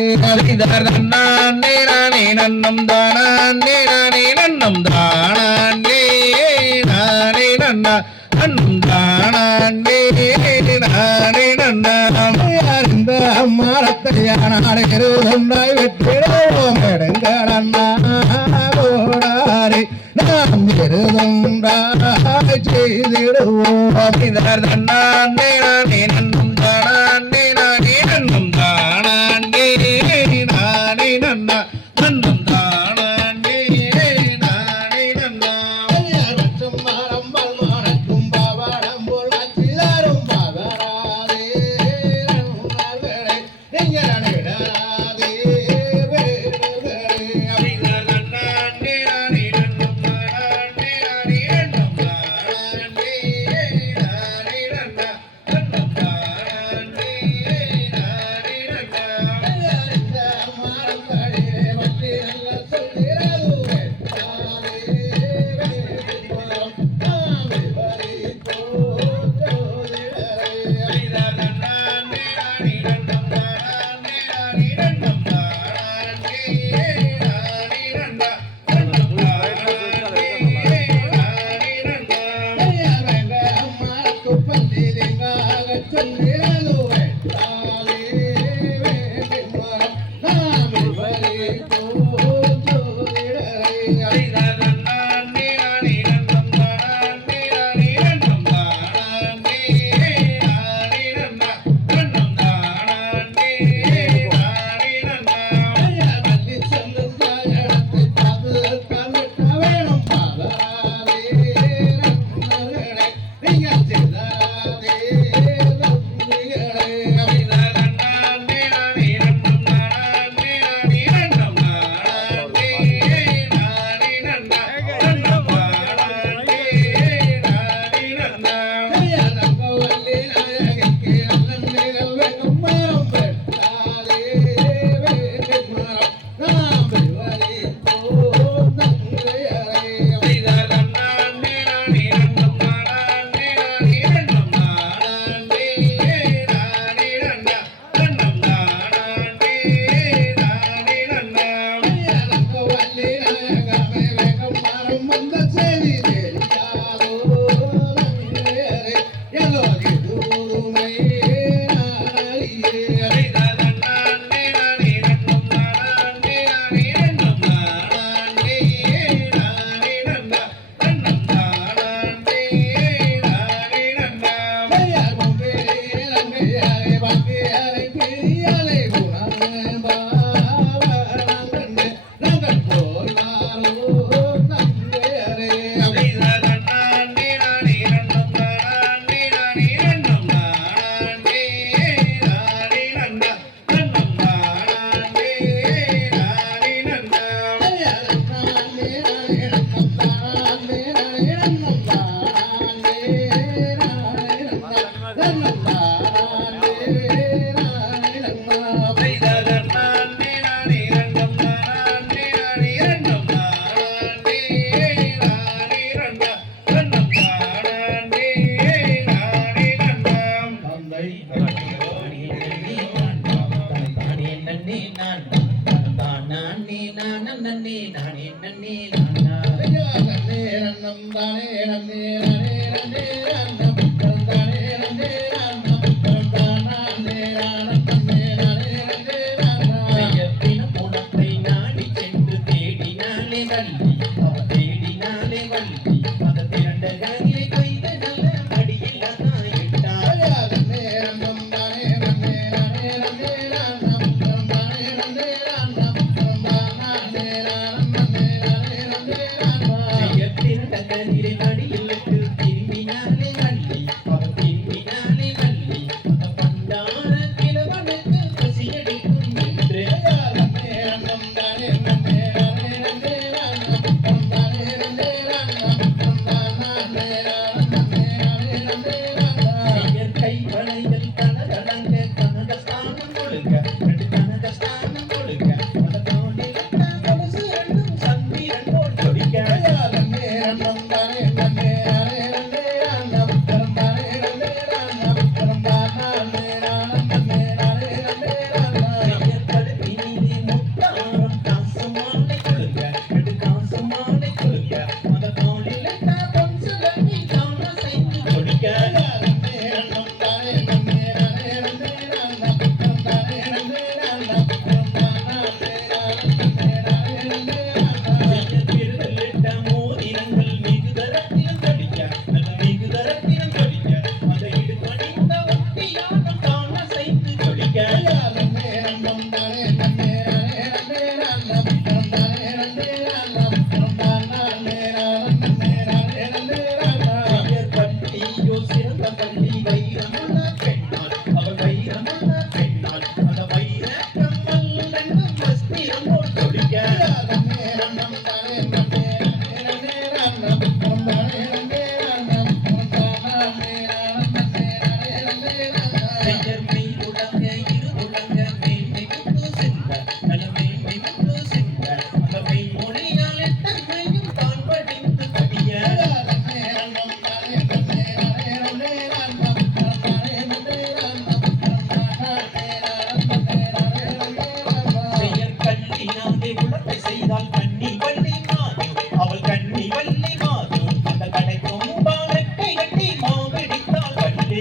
நானே நானே நன்னம் தானே நானே நன்னம் தானே நானே நன்னா நன்னம் தானே நானே நன்னா அறிந்த மரத்தை நாடுகிறாய் வெற்றிடோம் எடுங்கள் அண்ணா நாம் இருதுண்டாய் செய்திடுவோம் நானே நானே நன்னம் தானே நானே நன்னம் தானே நானே நன்னா நன்னம் தானே நானே நன்னா மரம் மலர்க்கும் பாவடம் போல் சிலரும் பகராதே நன்னர்களே நெஞ்சரே நன்னே நானா தானே நானே நன்னே நானே நன்னே நானா நன்னே நன்னம் தானே நன்னே நானே நன்னே நன்னம் தானே நன்னே நன்னம் தானே நானம் நன்னே நானே நன்னே நன்னம் செய்யத்தின உனத்தை நாடி சென்று தேடினாலே வள்ளி அவ தேடினாலே வள்ளி அந்த திரண்ட கரையை கொய்த நல்ல அடியில் இட்டாள் நன்னே நன்னம் தானே நன்னே நானே நன்னே நன்னம் தானே நன்னே நன்னம் தானே நானம் நன்னே நானே நன்னே நன்னம் செய்யத்திரண்ட கரையை அடியில் இட்டு திரும்பினாலே வள்ளி அவ திரும்பினாலே வள்ளி அந்த பண்டார கிழவனுக்கு பசியடிக்கும் என்று நன்னே நன்னம் தானே நன்னே நானே நன்னே நன்னம் தானே நன்னே நன்னம் தானே நானம் நன்னே நானே நன்னே நன்னம் கை வளையல் கனகலங்க கனகஸ்தானம் கொடுங்க ரெண்டு கனகஸ்தானம் கொடுங்க அந்த தோண்டில் கொலுசு ரெண்டும் சந்திரன் போல் கொடிக்க நன்னே நன்னம் தானே நன்னே நானே நன்னே நன்னம் தானே நன்னே நன்னம் தானே நானம் நன்னே நானே நன்னே நன்னம் கழுத்தினிலே முத்தாரம் காசு மாலை கொடுங்க ரெண்டு காசு மாலை கொடுங்க அந்த தோண்டில் பொன்சு தண்ணி காண செய்து கொடிக்க நன்னே நன்னம் தானே நன்னே நானே நன்னே நன்னம் தானே நன்னே நன்னம் தானே நானம் நன்னே நானே நன்னே நன்னம் திருவள்ளிட்ட மோதிரங்கள் மிகு தரத்திலும் கடிக்க நல்ல மிகு தரத்திலும் கடிக்க அந்த இடு பணிந்த ஒட்டியானம் காண செய்து கொடிக்க நன்னே நன்னம் தானே நன்னே நானே நன்னே நன்னம் தானே நன்னே நன்னம் தானே நானம் நன்னே நானே நன்னே நன்னம் பள்ளியோ சிறந்த பள்ளி வைரமுள்ள பெண்ணாள் அவள் வைரமுள்ள பெண்ணாள் அந்த வைர கம்மல் ரெண்டும் வஸ்திரம் போல் கொடிக்க நன்னே நன்னம் தானே நன்னே நானே நன்னே நன்னம் தானே நன்னே நன்னம் தானே நானம் நன்னே நானே நன்னே நன்னம் பெயர் மெய் உலக இரு உலக மேன்மை விட்டு சென்ற நல்ல மேன்மை விட்டு சென்ற அந்த மெய் மொழியால் எத்தன்மையும் தான் படித்து படிய நன்னே நன்னம் தானே நன்னே நானே நன்னே நன்னம் தானே நன்னே நன்னம் தானே நானம் நன்னே நானே நன்னே நன்னம் பெயர் கல்லினாலே உலகை செய்தால் கண்ணி வள்ளி மாது அவள் கண்ணி வள்ளி மாது அந்த கடைக்கும் பாலக்கை கட்டி மாவிடித்தாள் வள்ளி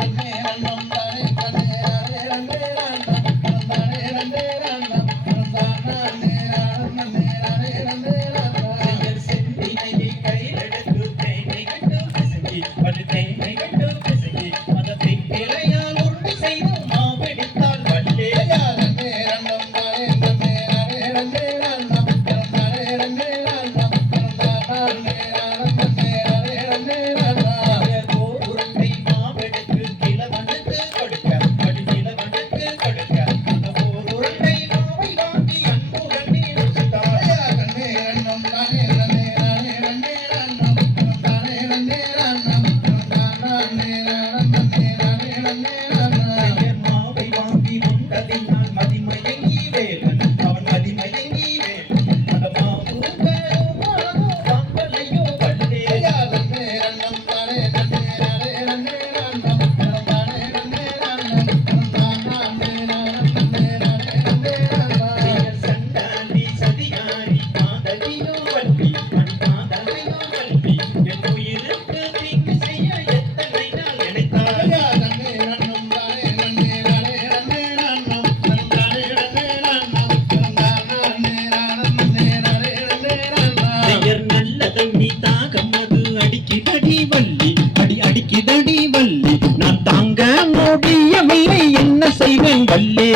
நன்னே நன்னம் தானே நன்னே நானே நன்னே நன்னம் தானே நன்னே நன்னம் தானே நானம் நன்னே நானே நன்னே நன்னம் பெயர் செந்தினையை கையிலெடுத்து தேனை கட்டு பிசகி அது தேனை கட்டு பிசகி அந்த தெங்கிளையால் உருட்டி செய்து மாவிடித்தாள் வள்ளி நன்னே நன்னம் தானே நன்னே நானே நன்னே நன்னம் தானே நன்னே நன்னம் தானே நானம் நன்னே நானே நன்னே நன்னம் பெயர் கோபுரத்தை மாவெடுத்து கிழவனுக்கு கொடுக்க அது கிழவனுக்கு கொடுக்க அந்த கோபுரத்தை மாவை வாங்கி அன்பு கண்ணீர் வச்சுட்டாள் நன்னே நன்னம் தானே நன்னே நானே நன்னே நன்னம் தானே நன்னே நன்னம் தானே நானம் நன்னே நானே நன்னே நன்னம் பெயர் மாவை வாங்கி உண்டதினால் மதிமயங்கி வேலன் அவன் மதிமயங்கி வேலன் அந்த மாவுக்கு வாங்கலையோ வள்ளி நன்னே நன்னம் தானே நன்னே நானே நன்னே நன்னம் தானே நன்னே நன்னம் தானே நானம் நன்னே நானே நன்னே நன்னம் பெயர் சண்டாளி சதிகாரி காதலியோ வள்ளி அடி காதலையோ வள்ளி என் உயிருக்கு தீங்கு செய்ய எத்தனை நாள் நினைத்தாள் நன்னே நன்னம் தானே நன்னே நானே நன்னே நன்னம் தானே நன்னே நன்னம் தானே நானம் நன்னே நானே நன்னே நன்னம் பெயர் நல்ல தண்ணி தாகம் அது அடிக்குதடி வள்ளி அடிக்குதடி வள்ளி நான் தாங்க முடியவில்லை என்ன செய்வேன் வள்ளி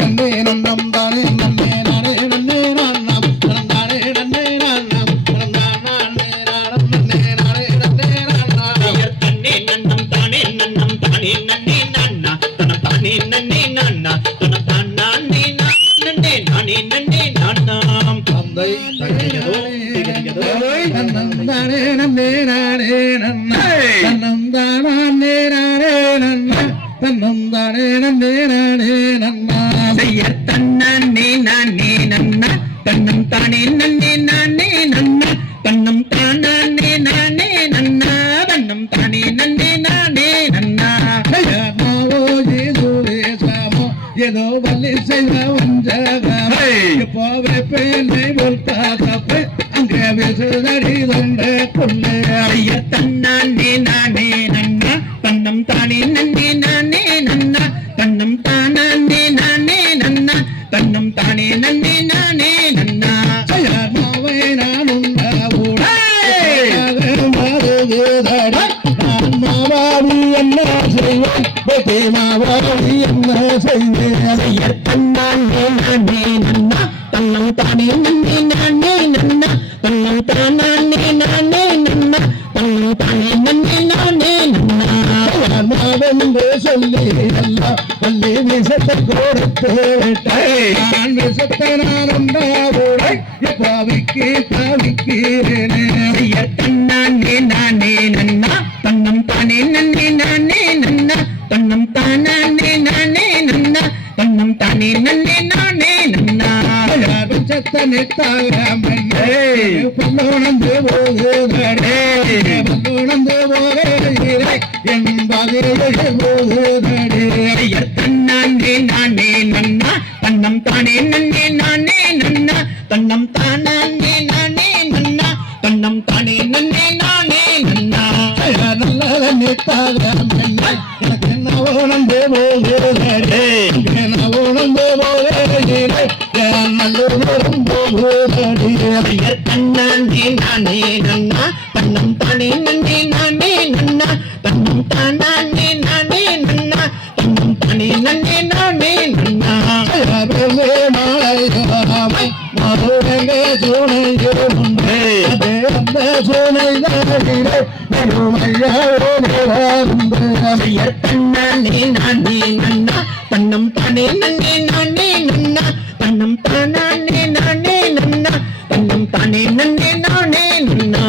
நன்னே நன்னம் தானே நன்னே நானே நன்னே நன்னம் தானே நன்னே நன்னம் தானே நானம் நன்னே நானே நன்னே நன்னம் பெயர் தன்னே நன்னம் தானே நன்னம் தானே நன்னே நன்னா தன தானே நன்னே நன்னா தன தான் நானே நன்னே நானே நன்னே நன்னாம் தந்தை நன்னம் தானே நன்னே நானே நன்னா நன்னம் தானே நானே நன்னா நன்னம் தானே நன்னே நானே நன்னா செய்ய தன்னே நானே நன்னா தன்னம் தானே நன்னே நானே நன்னா தன்னம் தானே நானே நன்னா தன்னம் தானே நன்னே நானே நன்னா ஏதோ வள்ளி செய்த வஞ்ச போவே பிள்ளை போல்தா தப்பு அங்கே விசுதடி தொண்ட கொள்ளு தன்னானே நானே நன்னா தன்னம் தானே நன்னே நானே நன்னா தன்னம் தானே நானே நன்னா தன்னம் தானே நன்னே நானே நன்னா மாவை நான் உண்டாவூட மருகுதடி நான் மாவாடி என்ன செய்வேன் மாவாடி என்ன செய்வேன் தன்னானே நானே நன்னா தன்னம் தானே நன்னே நானே நன்னா தன்னம் தானே நானே நன்னா தன்னம் தானே நன்னே நானே நன்னா மாவென்று சொல்லி எல்லாம் பள்ளி விஷத்தை கொடுத்து நான் விஷத்தை நான் உண்டாவூடை பாவிக்கு பாவிக்கிறேனே தன்னானே நானே நன்னா தன்னம் தானே நன்னே நானே நன்னா தன்னம் தானே நானே நன்னா தன்னம் தானே நன்னே நானே நன்னா விஷத்தனை தாழமையே பல்லோணந்து போகுதடே பல்லோணந்து போகிறே என்பதே போகுதடே தன்னானே நானே நன்னா தன்னம் தானே நன்னே நானே நன்னா தன்னம் தானே நானே நன்னா தன்னம் தானே நன்னே நானே நன்னா நல்லதனை தாழமையே எனக்கு என்ன உணர்ந்து போகுதடே என்ன உணர்ந்து போகிறே நல்லுணரும் போகுதடி தன்னானே நானே நன்னா தன்னம் தானே நன்னே நானே நன்னா தன்னம் தானே நானே நன்னா தன்னம் தானே நன்னே நானே நன்னா மாலை மதுரங்க சூனையுண்டே அதே அந்த சூனைதாகிலே தன்னானே நானே நன்னா தன்னம் தானே நன்னே நானே நன்னா தன்னம் தானே நானே நன்னா தன்னம் தானே நன்னே நானே நன்னா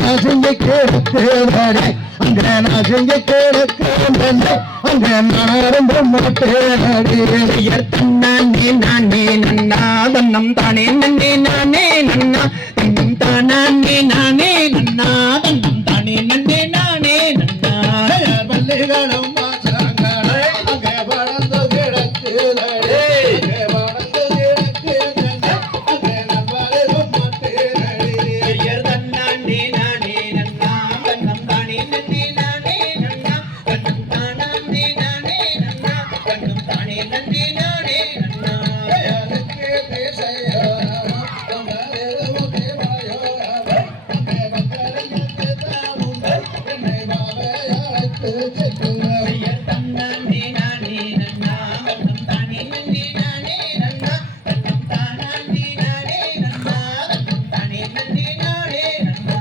நசுங்கி கேட்கிறே அங்க நசுங்கி கேட்கிறேன் அங்க நானும் மாட்டேன் தன்னானே நானே நன்னா தன்னம் தானே நன்னே நானே நன்னா தன்னம் தானே நானே நன்னா தன்னம் தானே நன்னே நானே நன்னா பள்ளிகளும் மாசங்களை அங்கே வளர்ந்து கிடக்குதே அங்கே வளர்ந்து கிடக்குதே அங்கே நம்பரும் மாட்டேன் தன்னானே நானே நன்னா தன்னம் தானே நன்னே நானே நன்னா தன்னம் தானே நானே நன்னா தன்னம் தானே நன்னே நானே நன்னா தன்னானே நானே நன்னா தன்னம் தானே நன்னே நானே நன்னா தன்னம் தானே நானே நன்னா தன்னம் தானே நன்னே நானே நன்னா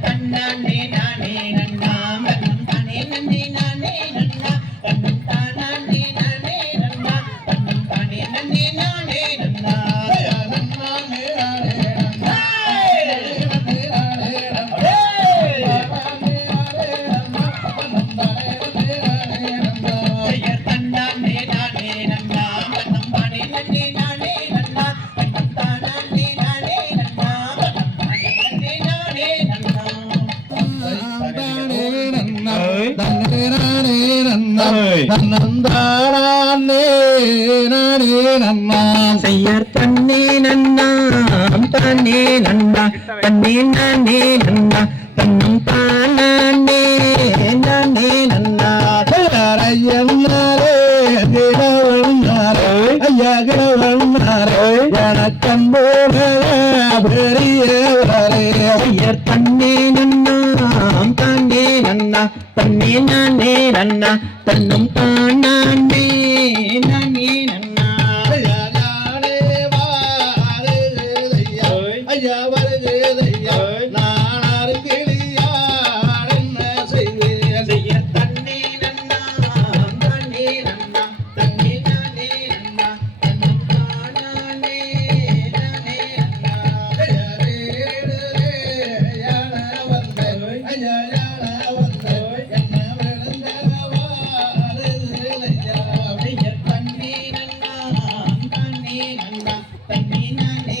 தன்னானே நானே நன்னா தன்னம் தானே நன்னே நானே நன்னா தன்னம் தானே நானே நன்னா தன்னம் தானே நன்னே நானே நன்னா தன்னானே நானே நன்னா தன்னம் தானே நன்னே நானே நன்னா தன்னம் தானே நானே நன்னா தன்னம் தானே நன்னே நானே நன்னா செய்யார் தன்னே நன்னாம் தானே நன்னா தன்னே நானே நன்னா தன்னம் தானே நானே நன்னா செய்யார் தன்னே நன்னாம் தானே நன்னா தன்னே நானே நன்னா தன்னம் தானே நானே நன்னா ஐயா வருகையா நான் அருகிலியா என்ன செய்வேன் செய்யார் தன்னே நன்னாம் தானே நன்னா தன்னே நானே நன்னா தன்னம் தானே நானே நன்னா செய்யார் தன்னே நன்னாம் தானே நன்னா தன்னே நானே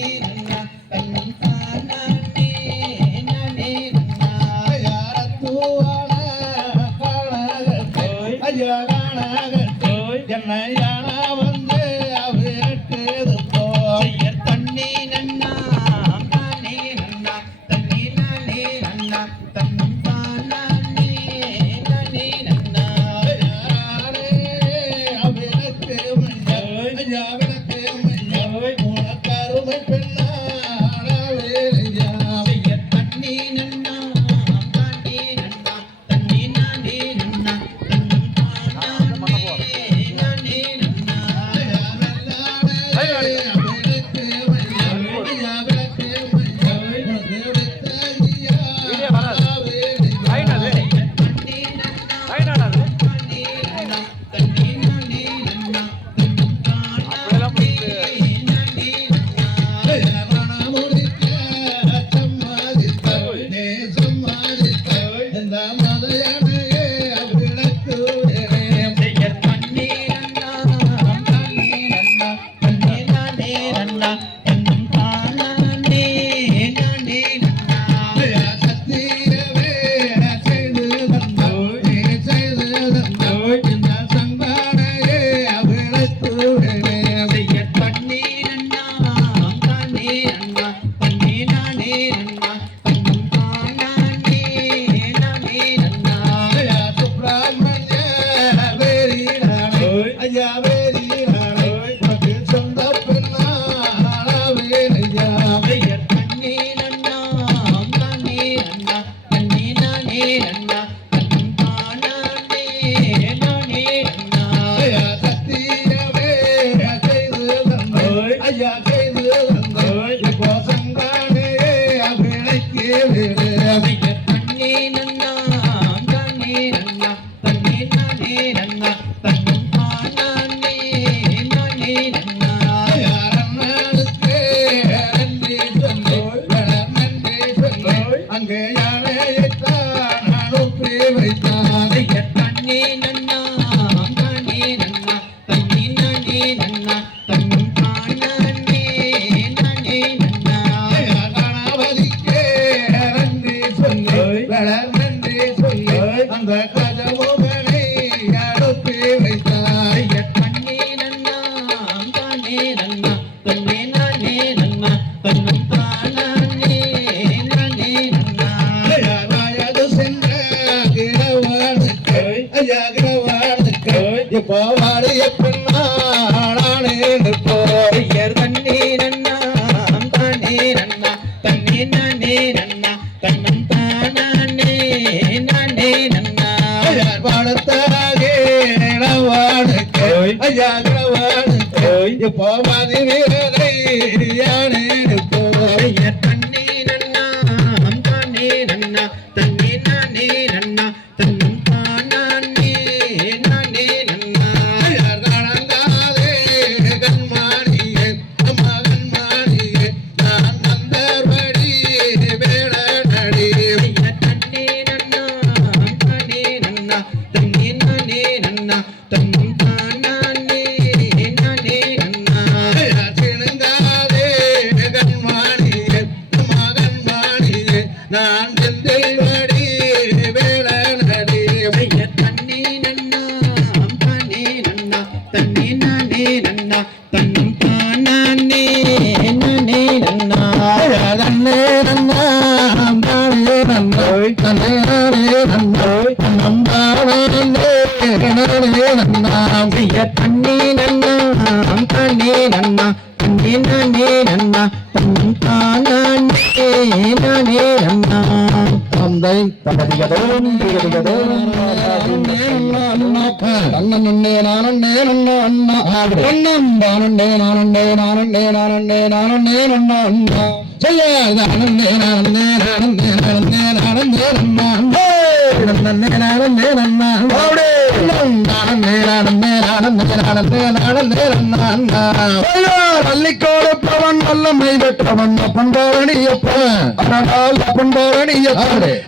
தன்னம் தானே நானே நன்னா வயது சென்ற கிழவனுக்கு ஐயா கிழவனுக்கு இப்போ வாடிய பெண்ணானே ஐயர் தன்னே நன்னா தானே நன்னா தன்னே நானே நன்னா தன்னம் தானே நானே நன்னா வளர்த்தாகே கிழவனுக்கு ஐயா கிழவனுக்கு இப்போ வாதி வேலை யானே ஐயர் தன்னே நன்னா தானே நன்னா தன்னே நானே நன்னா தன்னம் தானே நானே நன்னா நடந்தாதே கண்மாணியே மகன்மாணியே நான் நந்தர்வடி வேள நடி ஐயர் தன்னே நன்னா தானே நன்னா தன்னே நானே நன்னா தன்னம் தானே நானே நன்னா சிணுங்காதே கண்மாணியே மகன்மாணியே நான் செந்தில்வடி வேள நடி ஐயர் தன்னே நன்னா தானே நன்னா தன்னே நானே நன்னா தன்னம் தானே நானே நன்னா தன்னே நன்னா தானே நன்னோய் தன்னே நன்னோய் நந்தானே நன்னா ஐயர் தன்னே நன்னா தானே நன்னா தன்னே நானே நன்னா தன்னம் தானே நானே நன்னா தந்தை தகதிகதோம் திகதிகதோம் தன்னே நானே நன்னா அண்ணா அண்ணம் தானே நானே நானே நானே நானே நன்னா அண்ணா செய்ய தானே நானே நானே நானே நானே நன்னா நன்னே நானே நன்னா ஓடே நானே நானே நானே நானே நானே நன்னா அண்ணா பள்ளிக்கோடு பவன் வல்லமை பெற்றவன் அப்பன்பாரணியப்பன்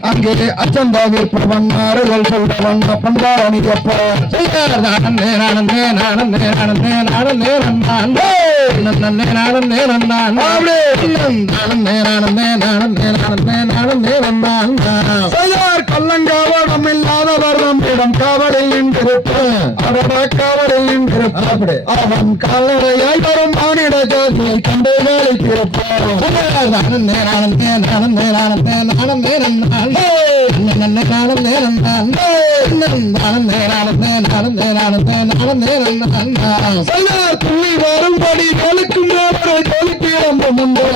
அங்கே அச்சந்தா விற்பவன் ஆறுதல் சொல்றவன் அப்பன்பாரணியப்ப நானே நானே நானே நானே நானே நன்னாண்டே நன்னே நானே நன்னாண்டே நானே நானே நானே நானே நானே நன்னாண்டா கல்லங்காவடம் இல்லாதவர் நம்மிடம் காவலில் நின்றிருப்பான் காவலில் நின்றிருப்பான் அவன் கால்நடையாய் வரும் மானிட ஜோதியை கண்டு வேலைத்திருப்பான் நானே நானே நானே நானே நானே நன்னாண்டே நன்னே நானே நன்னாண்டே நானே நானே நானே நானே நானே நன்னாண்டா துள்ளி வரும்படி ஜொலிக்கும் ஜொலிப்பீரம்பும் உண்டு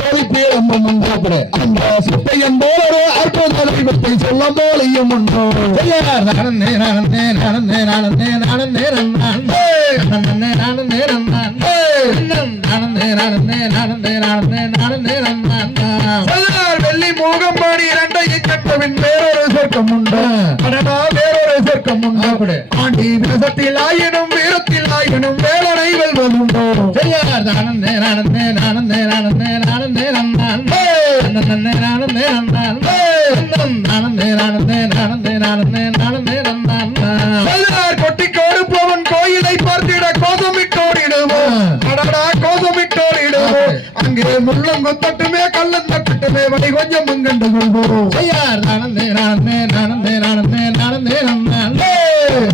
ஜொலிப்பீரம்பும் உண்டு அப்படி அந்த சுட்டையம் போல ஒரு அற்புத தெய்வத்தை சொல்ல போலியும் உண்டோ நானே நானே நானே நானே நானே நன்னாண்டே நன்னே நானே நன்னாண்டே நானே நானே நானே நானே நானே நன்னாண்டா வெள்ளி மூகம்பாடி இரண்டையை கட்டவின் வேறொரு சொர்க்கம் உண்டு அடடா வேறொரு சொர்க்கம் உண்டு அப்படி ஆண்டி விரசத்தில் ஆயினும் வீரத்தில் ஆயினும் வேலனை வெல்வதுண்டோ செய்யார் நானே நானே நானே நானே நானே நன்னாண்டே நன்னே நானே நன்னாண்டே நானே நானே நானே நானே நானே நன்னாண்டா கொட்டி கொடுப்பவன் கோயிலை பார்த்திட கோதமிட்டோடிடுவோம் அடடா கோதமிட்டோடிடுவோம் அங்கே முள்ளம் கொத்தட்டுமே கள்ளம் தட்டுமே வழி கொஞ்சம் மங்கண்டு கொள்வோம் செய்யார் நானே நானே நானே நானே நானே நன்னாண்டே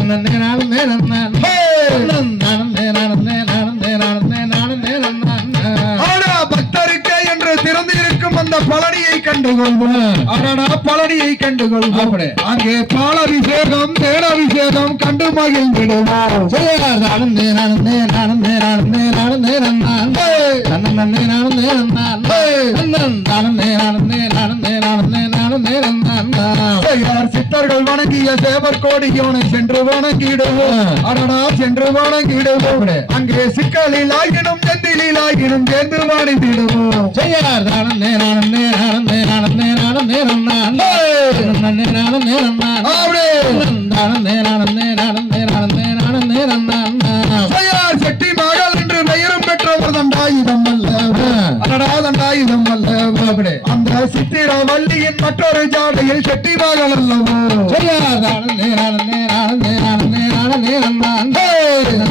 நன்னே நானே நன்னாண்டே நானே நானே நானே நானே நானே நன்னாண்டா ஆனா பக்தருக்கே என்று திறந்து இருக்கும் அந்த பழனியை கண்டுகொள்வோம் அடடா பழனியை கண்டுகொள்வோம் அங்கே பாலாபிஷேகம் தேனாபிஷேகம் கண்டு மகிழ்ந்திடுவோம் செய்யார் நானே நானே நானே நானே நானே நன்னாண்டே நன்னே நானே நன்னாண்டே நானே நானே நானே நானே நானே நன்னாண்டா செய்யார் சித்தர்கள் வணங்கிய சேவர் கோடியோனை சென்று வணங்கிடுவோம் அடடா சென்று வணங்கிடுவோம் அங்கே சிக்கலில் ஆகினும் செந்திலில் ஆகினும் சேர்ந்து வணங்கிடுவோம் செய்யார் நானே நானே நானே நானே நானே நன்னாண்டே நன்னே நானே நன்னாண்டே நானே நானே நானே நானே நானே நன்னாண்டா செய்யார் செட்டி மகள் என்று பெயரும் பெற்றவர் தண்டாயுதம் அல்ல அடடா தண்டாயுதம் அல்ல அந்த சித்திர வள்ளியின் மற்றொரு ஜாடையில் செட்டி மகள் அல்லவோ செய்யார் நானே நானே நானே நானே நானே நன்னாண்டே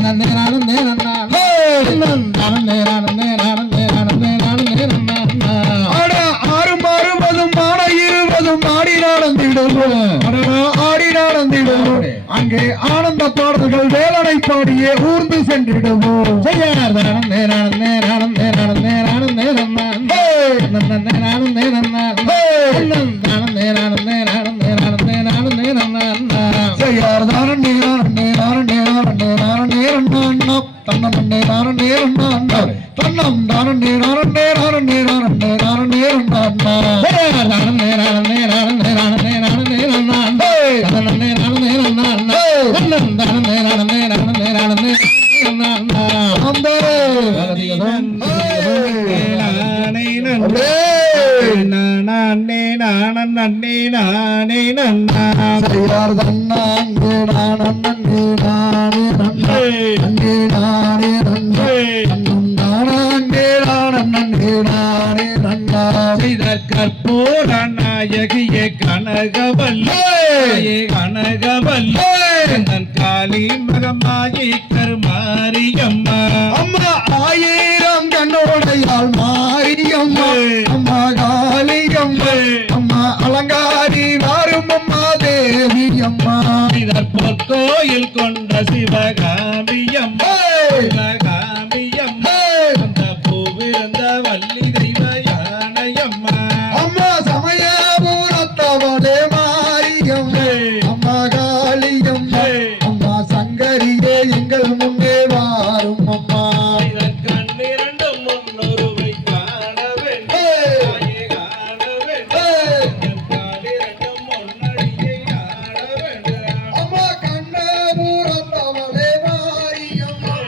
நன்னே நானே நன்னாண்டே நானே நானே நானே நானே நானே நன்னாண்டா ஆறு மாறுவதும் ஆட இருவதும் ஆடி நடந்திடுவோம் ஆடி நடந்திடுவோம் அங்கே ஆனந்த பாடல்கள் வேலனை பாடியே ஊர்ந்து சென்றிடுவோம் செய்யார் நானே நானே நானே நானே நானே அப்படியே. நானே நானே நானே நன்னா சரியார் தன்னாங்கே நானே நானே நன்னா நன்னே நானே நன்னா நன்னும் நானாங்கே நானே நானே நன்னா செய்த கற்பூர நாயகியே கனகவல்லே கனகவல்லே தன் காளி மகமாயி கருமாரியம்மா அம்மா ஆயிரம் கண்ணோடையால் மாரியம்மா அம்மா காளியம்மா அம்மா அலங்காரி வாரும் அம்மா தேவி அம்மா இதற் பொற்கோயில் கொண்ட சிவகாமியம்மா சிவகாமியம்மா அந்த பூவிருந்த வள்ளி தெய்வ யானையம்மா அம்மா சமயபுரத்தவளே மாரியம்மா அம்மா காளியம்மா அம்மா சங்கரியே எங்கள் முன்னே வாரும் அம்மா இதன் கண்ணிரண்டும் முன்னொருவை காண வேண்டும் காண வேண்டும் இதன் காலிரண்டும் முன்னடியை காண வேண்டும் அம்மா கண்ணபுரத்தவளே மாரியம்மா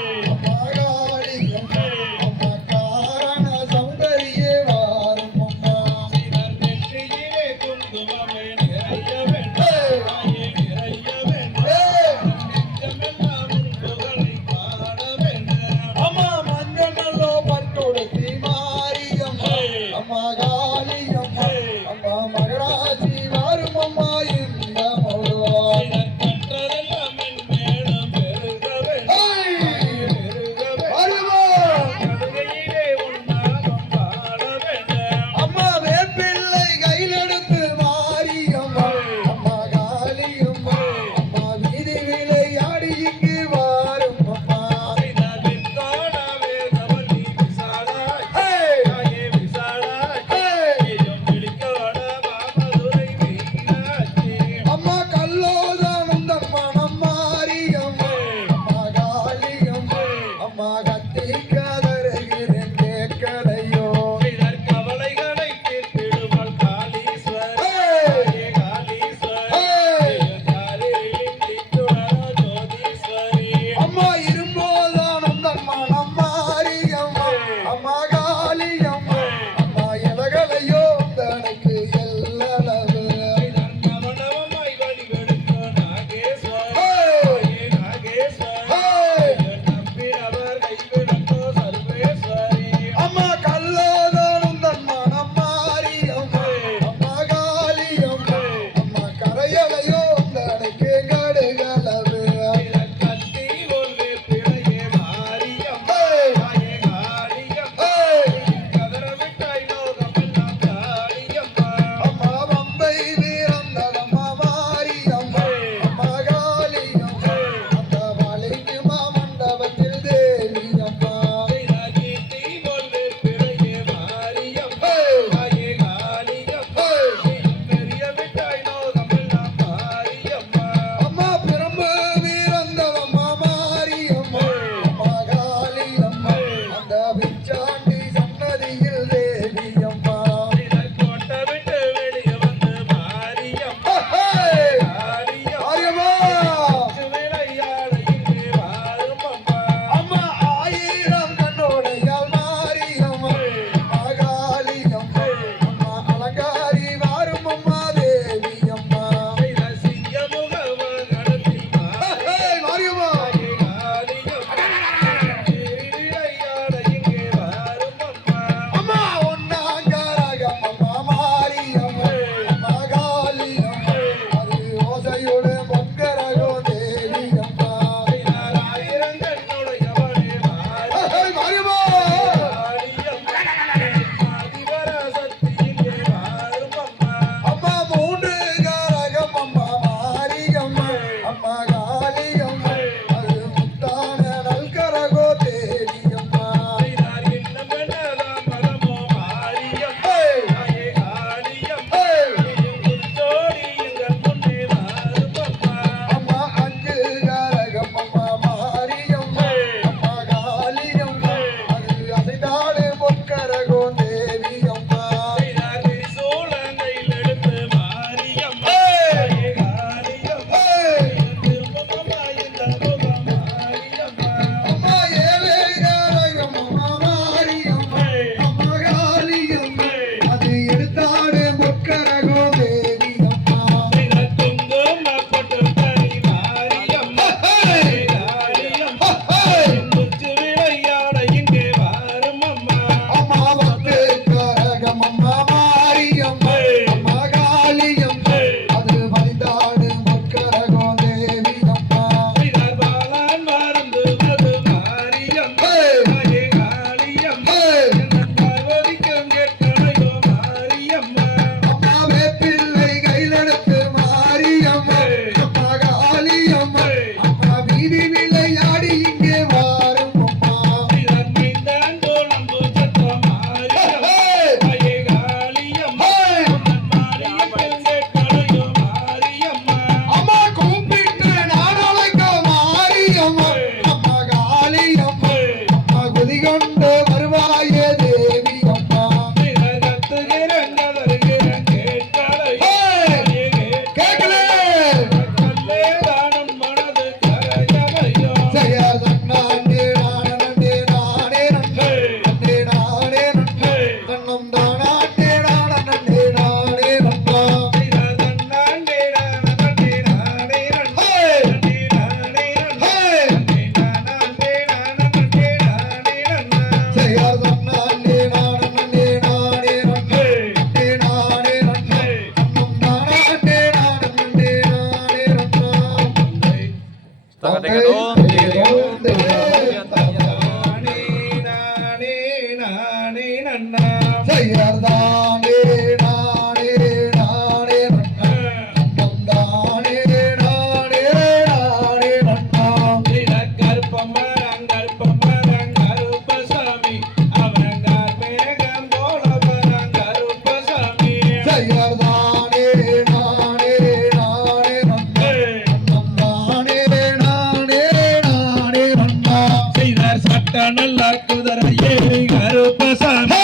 நல்ல குதிரையே கருப்பசாமி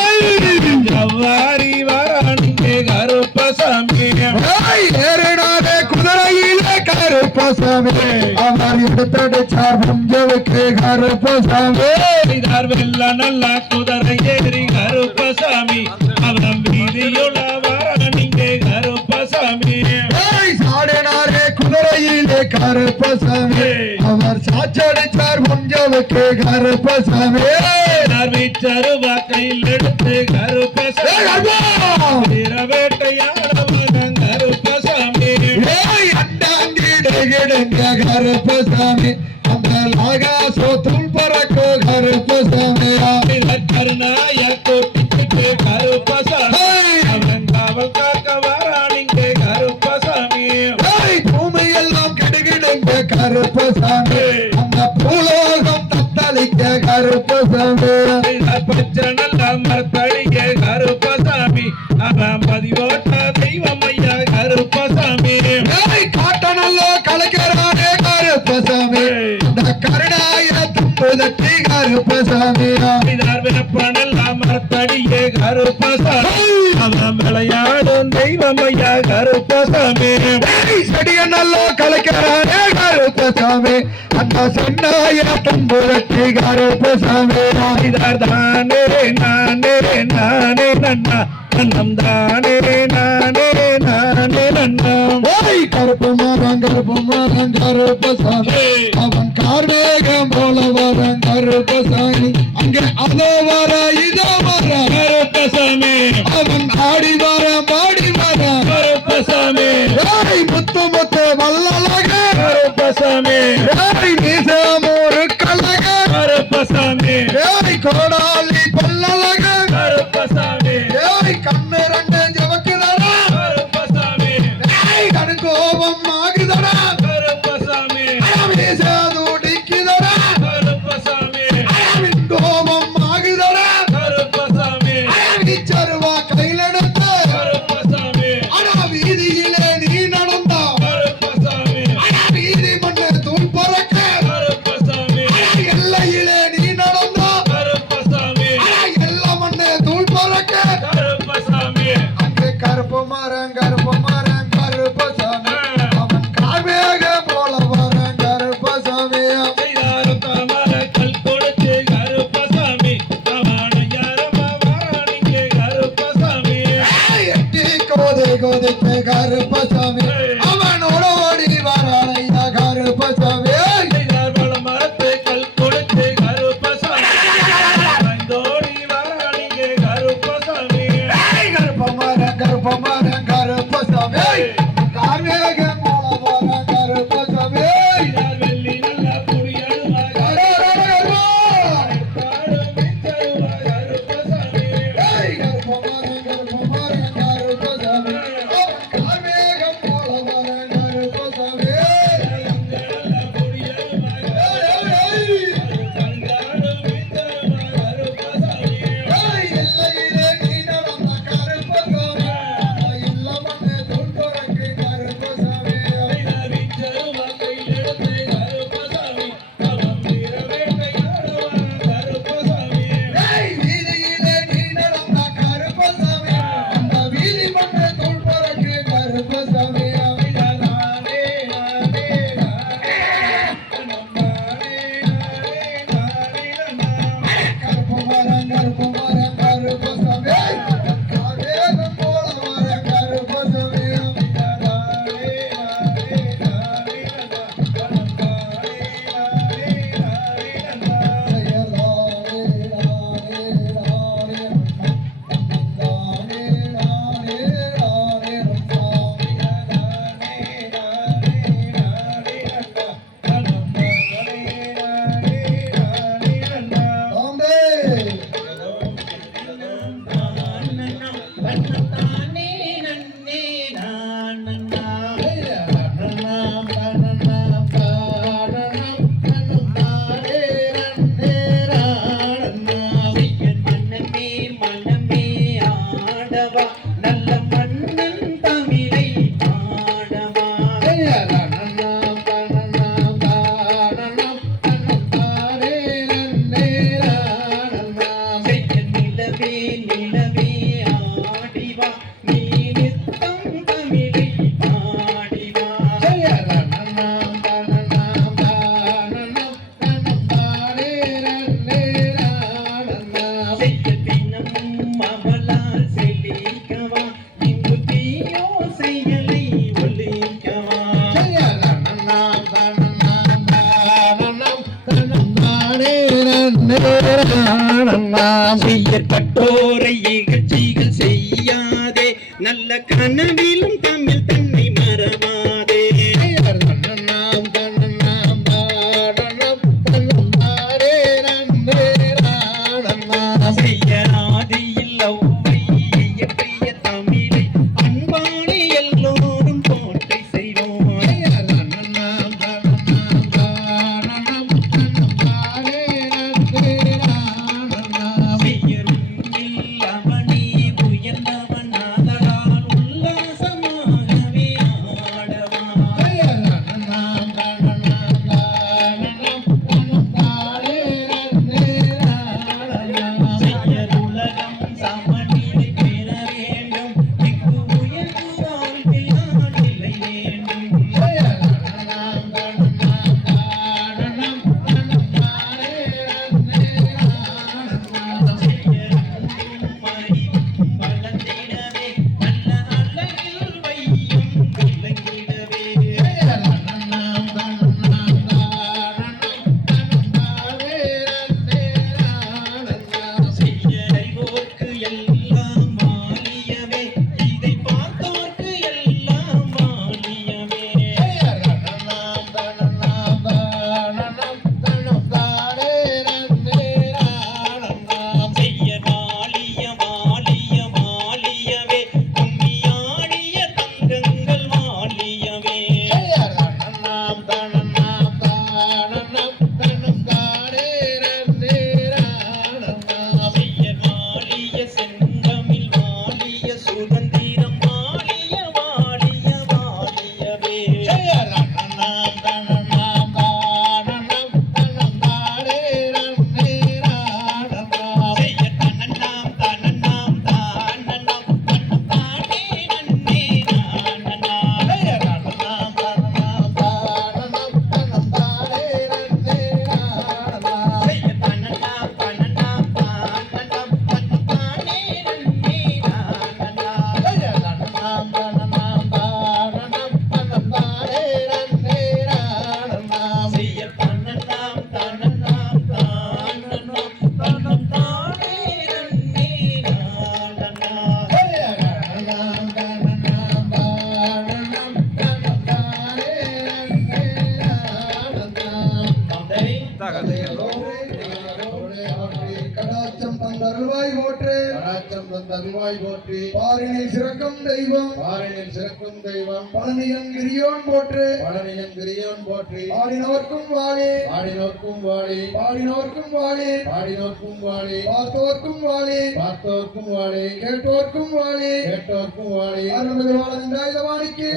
ஜவ்வாரி வாராணிங்கே கருப்பசாமி ஏறினாரே குதிரையிலே கருப்பசாமி அவர் எடுத்தடிச்சார் பஞ்சவுக்கு கருப்பசாமி வெள்ள நல்ல குதிரை ஏறி கருப்பசாமி அவன் வீதியுள்ள வாராணிங்கே கருப்பசாமி சாடினாரே குதிரையிலே கருப்பசாமி அவர் சாச்சடிச்சார் பஞ்சவுக்கு கருப்பசாமி வீச்சருவா கையில் எடுத்து கருப்பசாமி வேட்டையாடவன் கருப்பசாமி அண்டாங்கிடுங்க கருப்பசாமி அந்த லாகாசோத்துள் பறக்கோ கருப்பசாமியா கருணாய கூட்டிட்டு கருப்பசாமி அவன் காவல் காக்க வாராணிங்க கருப்பசாமி பூமியெல்லாம் கெடுகிடுங்க கருப்பசாமி அந்த பூலோகம் தத்தளிக்க கருப்பசாமி பச்சை நல்ல மரத்தடிக்க கருப்பசாமி அவன் பதிவோட்ட தெய்வம் ஐயா கருப்பசாமி காட்டனல்லோ கலைக்கிறானே கருப்பசாமி இந்த கருணாய தும்புதட்டி கருப்பசாமியா வினப்பனல்ல மரத்தடியே கருப்பசாமி அவன் விளையாடும் தெய்வம் ஐயா கருப்பசாமி செடியனல்லோ கலைக்கிறானே கருப்பசாமி அந்த சென்னாய தும்புதட்டி கருப்பசாமி தானே நானே நானே நன்னா நன்னம் தானே நானே நானே நன்னம் கருப்பு மரம் கருப்பசாமி அவன் கார்மேகம் போல வரம் கருப்பசாமி அங்கே அதோ வர இதோ வர கருப்பசாமி அவன் ஆடி வர பாடி வர கருப்பசாமி முத்து முத்து வல்லழக கருப்பசாமி மீசமூரு கழக கருப்பசாமி கோடாலி பல்லழக கருப்பசாமி கண்ணு ரெண்டு ஜவக்குதடா கருப்பசாமி கடுங்கோபம் ஆகுதடா கருப்பசாமி துடிக்குதடா கருப்பசாமி கோபம் ஆகுதடா கருப்பசாமி சருவா கையில் எடுத்து கருப்பசாமி ஆனா வீதியிலே நீ நடந்தா கருப்பசாமி வீதி மண்ணு தூள் பறக்க கருப்பசாமி எல்லையிலே நீ நடந்தா கருப்பசாமி எல்லா மண்ணு தூள் பறக்க கருப்பசாமி அங்கே கருப்பு மரம் கருப்பசாமி அவன் கார்மேக போல வரம் கருப்பசாமி கல் கொடுத்து கருப்பசாமி அவனை யாரமா வாராணிங்க கருப்பசாமி எட்டி கோதித்து கருப்பசாமி அவனோட ஓடி வரானையா கருப்பசாமி மரத்தை கல் கொடுத்து கருப்பசாமி தோடி வாராணிங்க கருப்பசாமி கருப்பமரம் கருப்பசாமி கார்மேகம் போல வரம் கருப்பசாமி வெள்ளி நல்ல புரியடுமா கருப்பசாமி கருப்பமரம் கருப்பசாமி கார்மேகம் போல வரம் கருப்பசாமி எல்லையிலே நீ நடந்த கருப்பசாமி தன்னந்தானே நன்னே நானண்ணா செய்ய மன்னனே மனமே ஆடவா நல்ல மன்னன் தமிழை பாடவா செய்ய நிலவே நிலவே ஆடிவா நீ நித்தம் தமிழை பாடிவா செய்ய தினமும் அவளால் செழிக்கவா இங்கு தீயோ செயலை ஒழிக்கவா செய்ய கட்டோரை இகழ்ச்சிகள் செய்யாதே நல்ல கனவிலும் தமிழ் தன்னை மறவாதே செய்ய ஆதியில் ஒவ்வை இயற்றிய தமிழை அன்பானே எல்லோரும் போற்றி செய்வோம் செய்யருண்டில் அவனே உயர்ந்தவன் ஆதலால் உல்லாசமாகவே ஆடவா செய்யருலகம் சமநிலை பெற வேண்டும் இங்கு உயர்வு வாழ்வில் நிலை வேண்டும் செய்யருண்டும் அறிவும் வளர்ந்திடவே நல்ல அழகில் வையும் விளங்கிடவே செய்யறிவோர்க்கு எல்லாம் மாலியவே இதை பார்த்தோர்க்கு எல்லாம் மாலியவே செய்ய மாலிய மாலிய மாலியவே கும்மியாடிய தங்கங்கள் மாலியவே செய்ய மாலிய செந்தமிழ் மாலிய சுதந்திரம் மாலிய மாலிய மாலியவே செய்ய தன்னண்ணாம் தன்னண்ணாம் தானண்ணாம் தன்னந்தானே நன்னே நானண்ணா செய்ய தன்னண்ணாம் தன்னண்ணாம் தானண்ணாம் தன்னந்தானே நன்னே நானண்ணா செய்ய தன்னண்ணாம் தன்னண்ணாம் தானண்ணாம் தன்னந்தானே நன்னே நானண்ணா கடாச்சம் தந்தருள்வாய் போற்று பாரினில் சிறக்கும் தெய்வம் பழனியன் கிரியோன் போற்று ஆடினோர்க்கும் வாழி பாடினோர்க்கும் வாழி பார்த்தோர்க்கும் வாழி கேட்டோர்க்கும் வாழி அருள்மிகு வாழ வாணிக்கு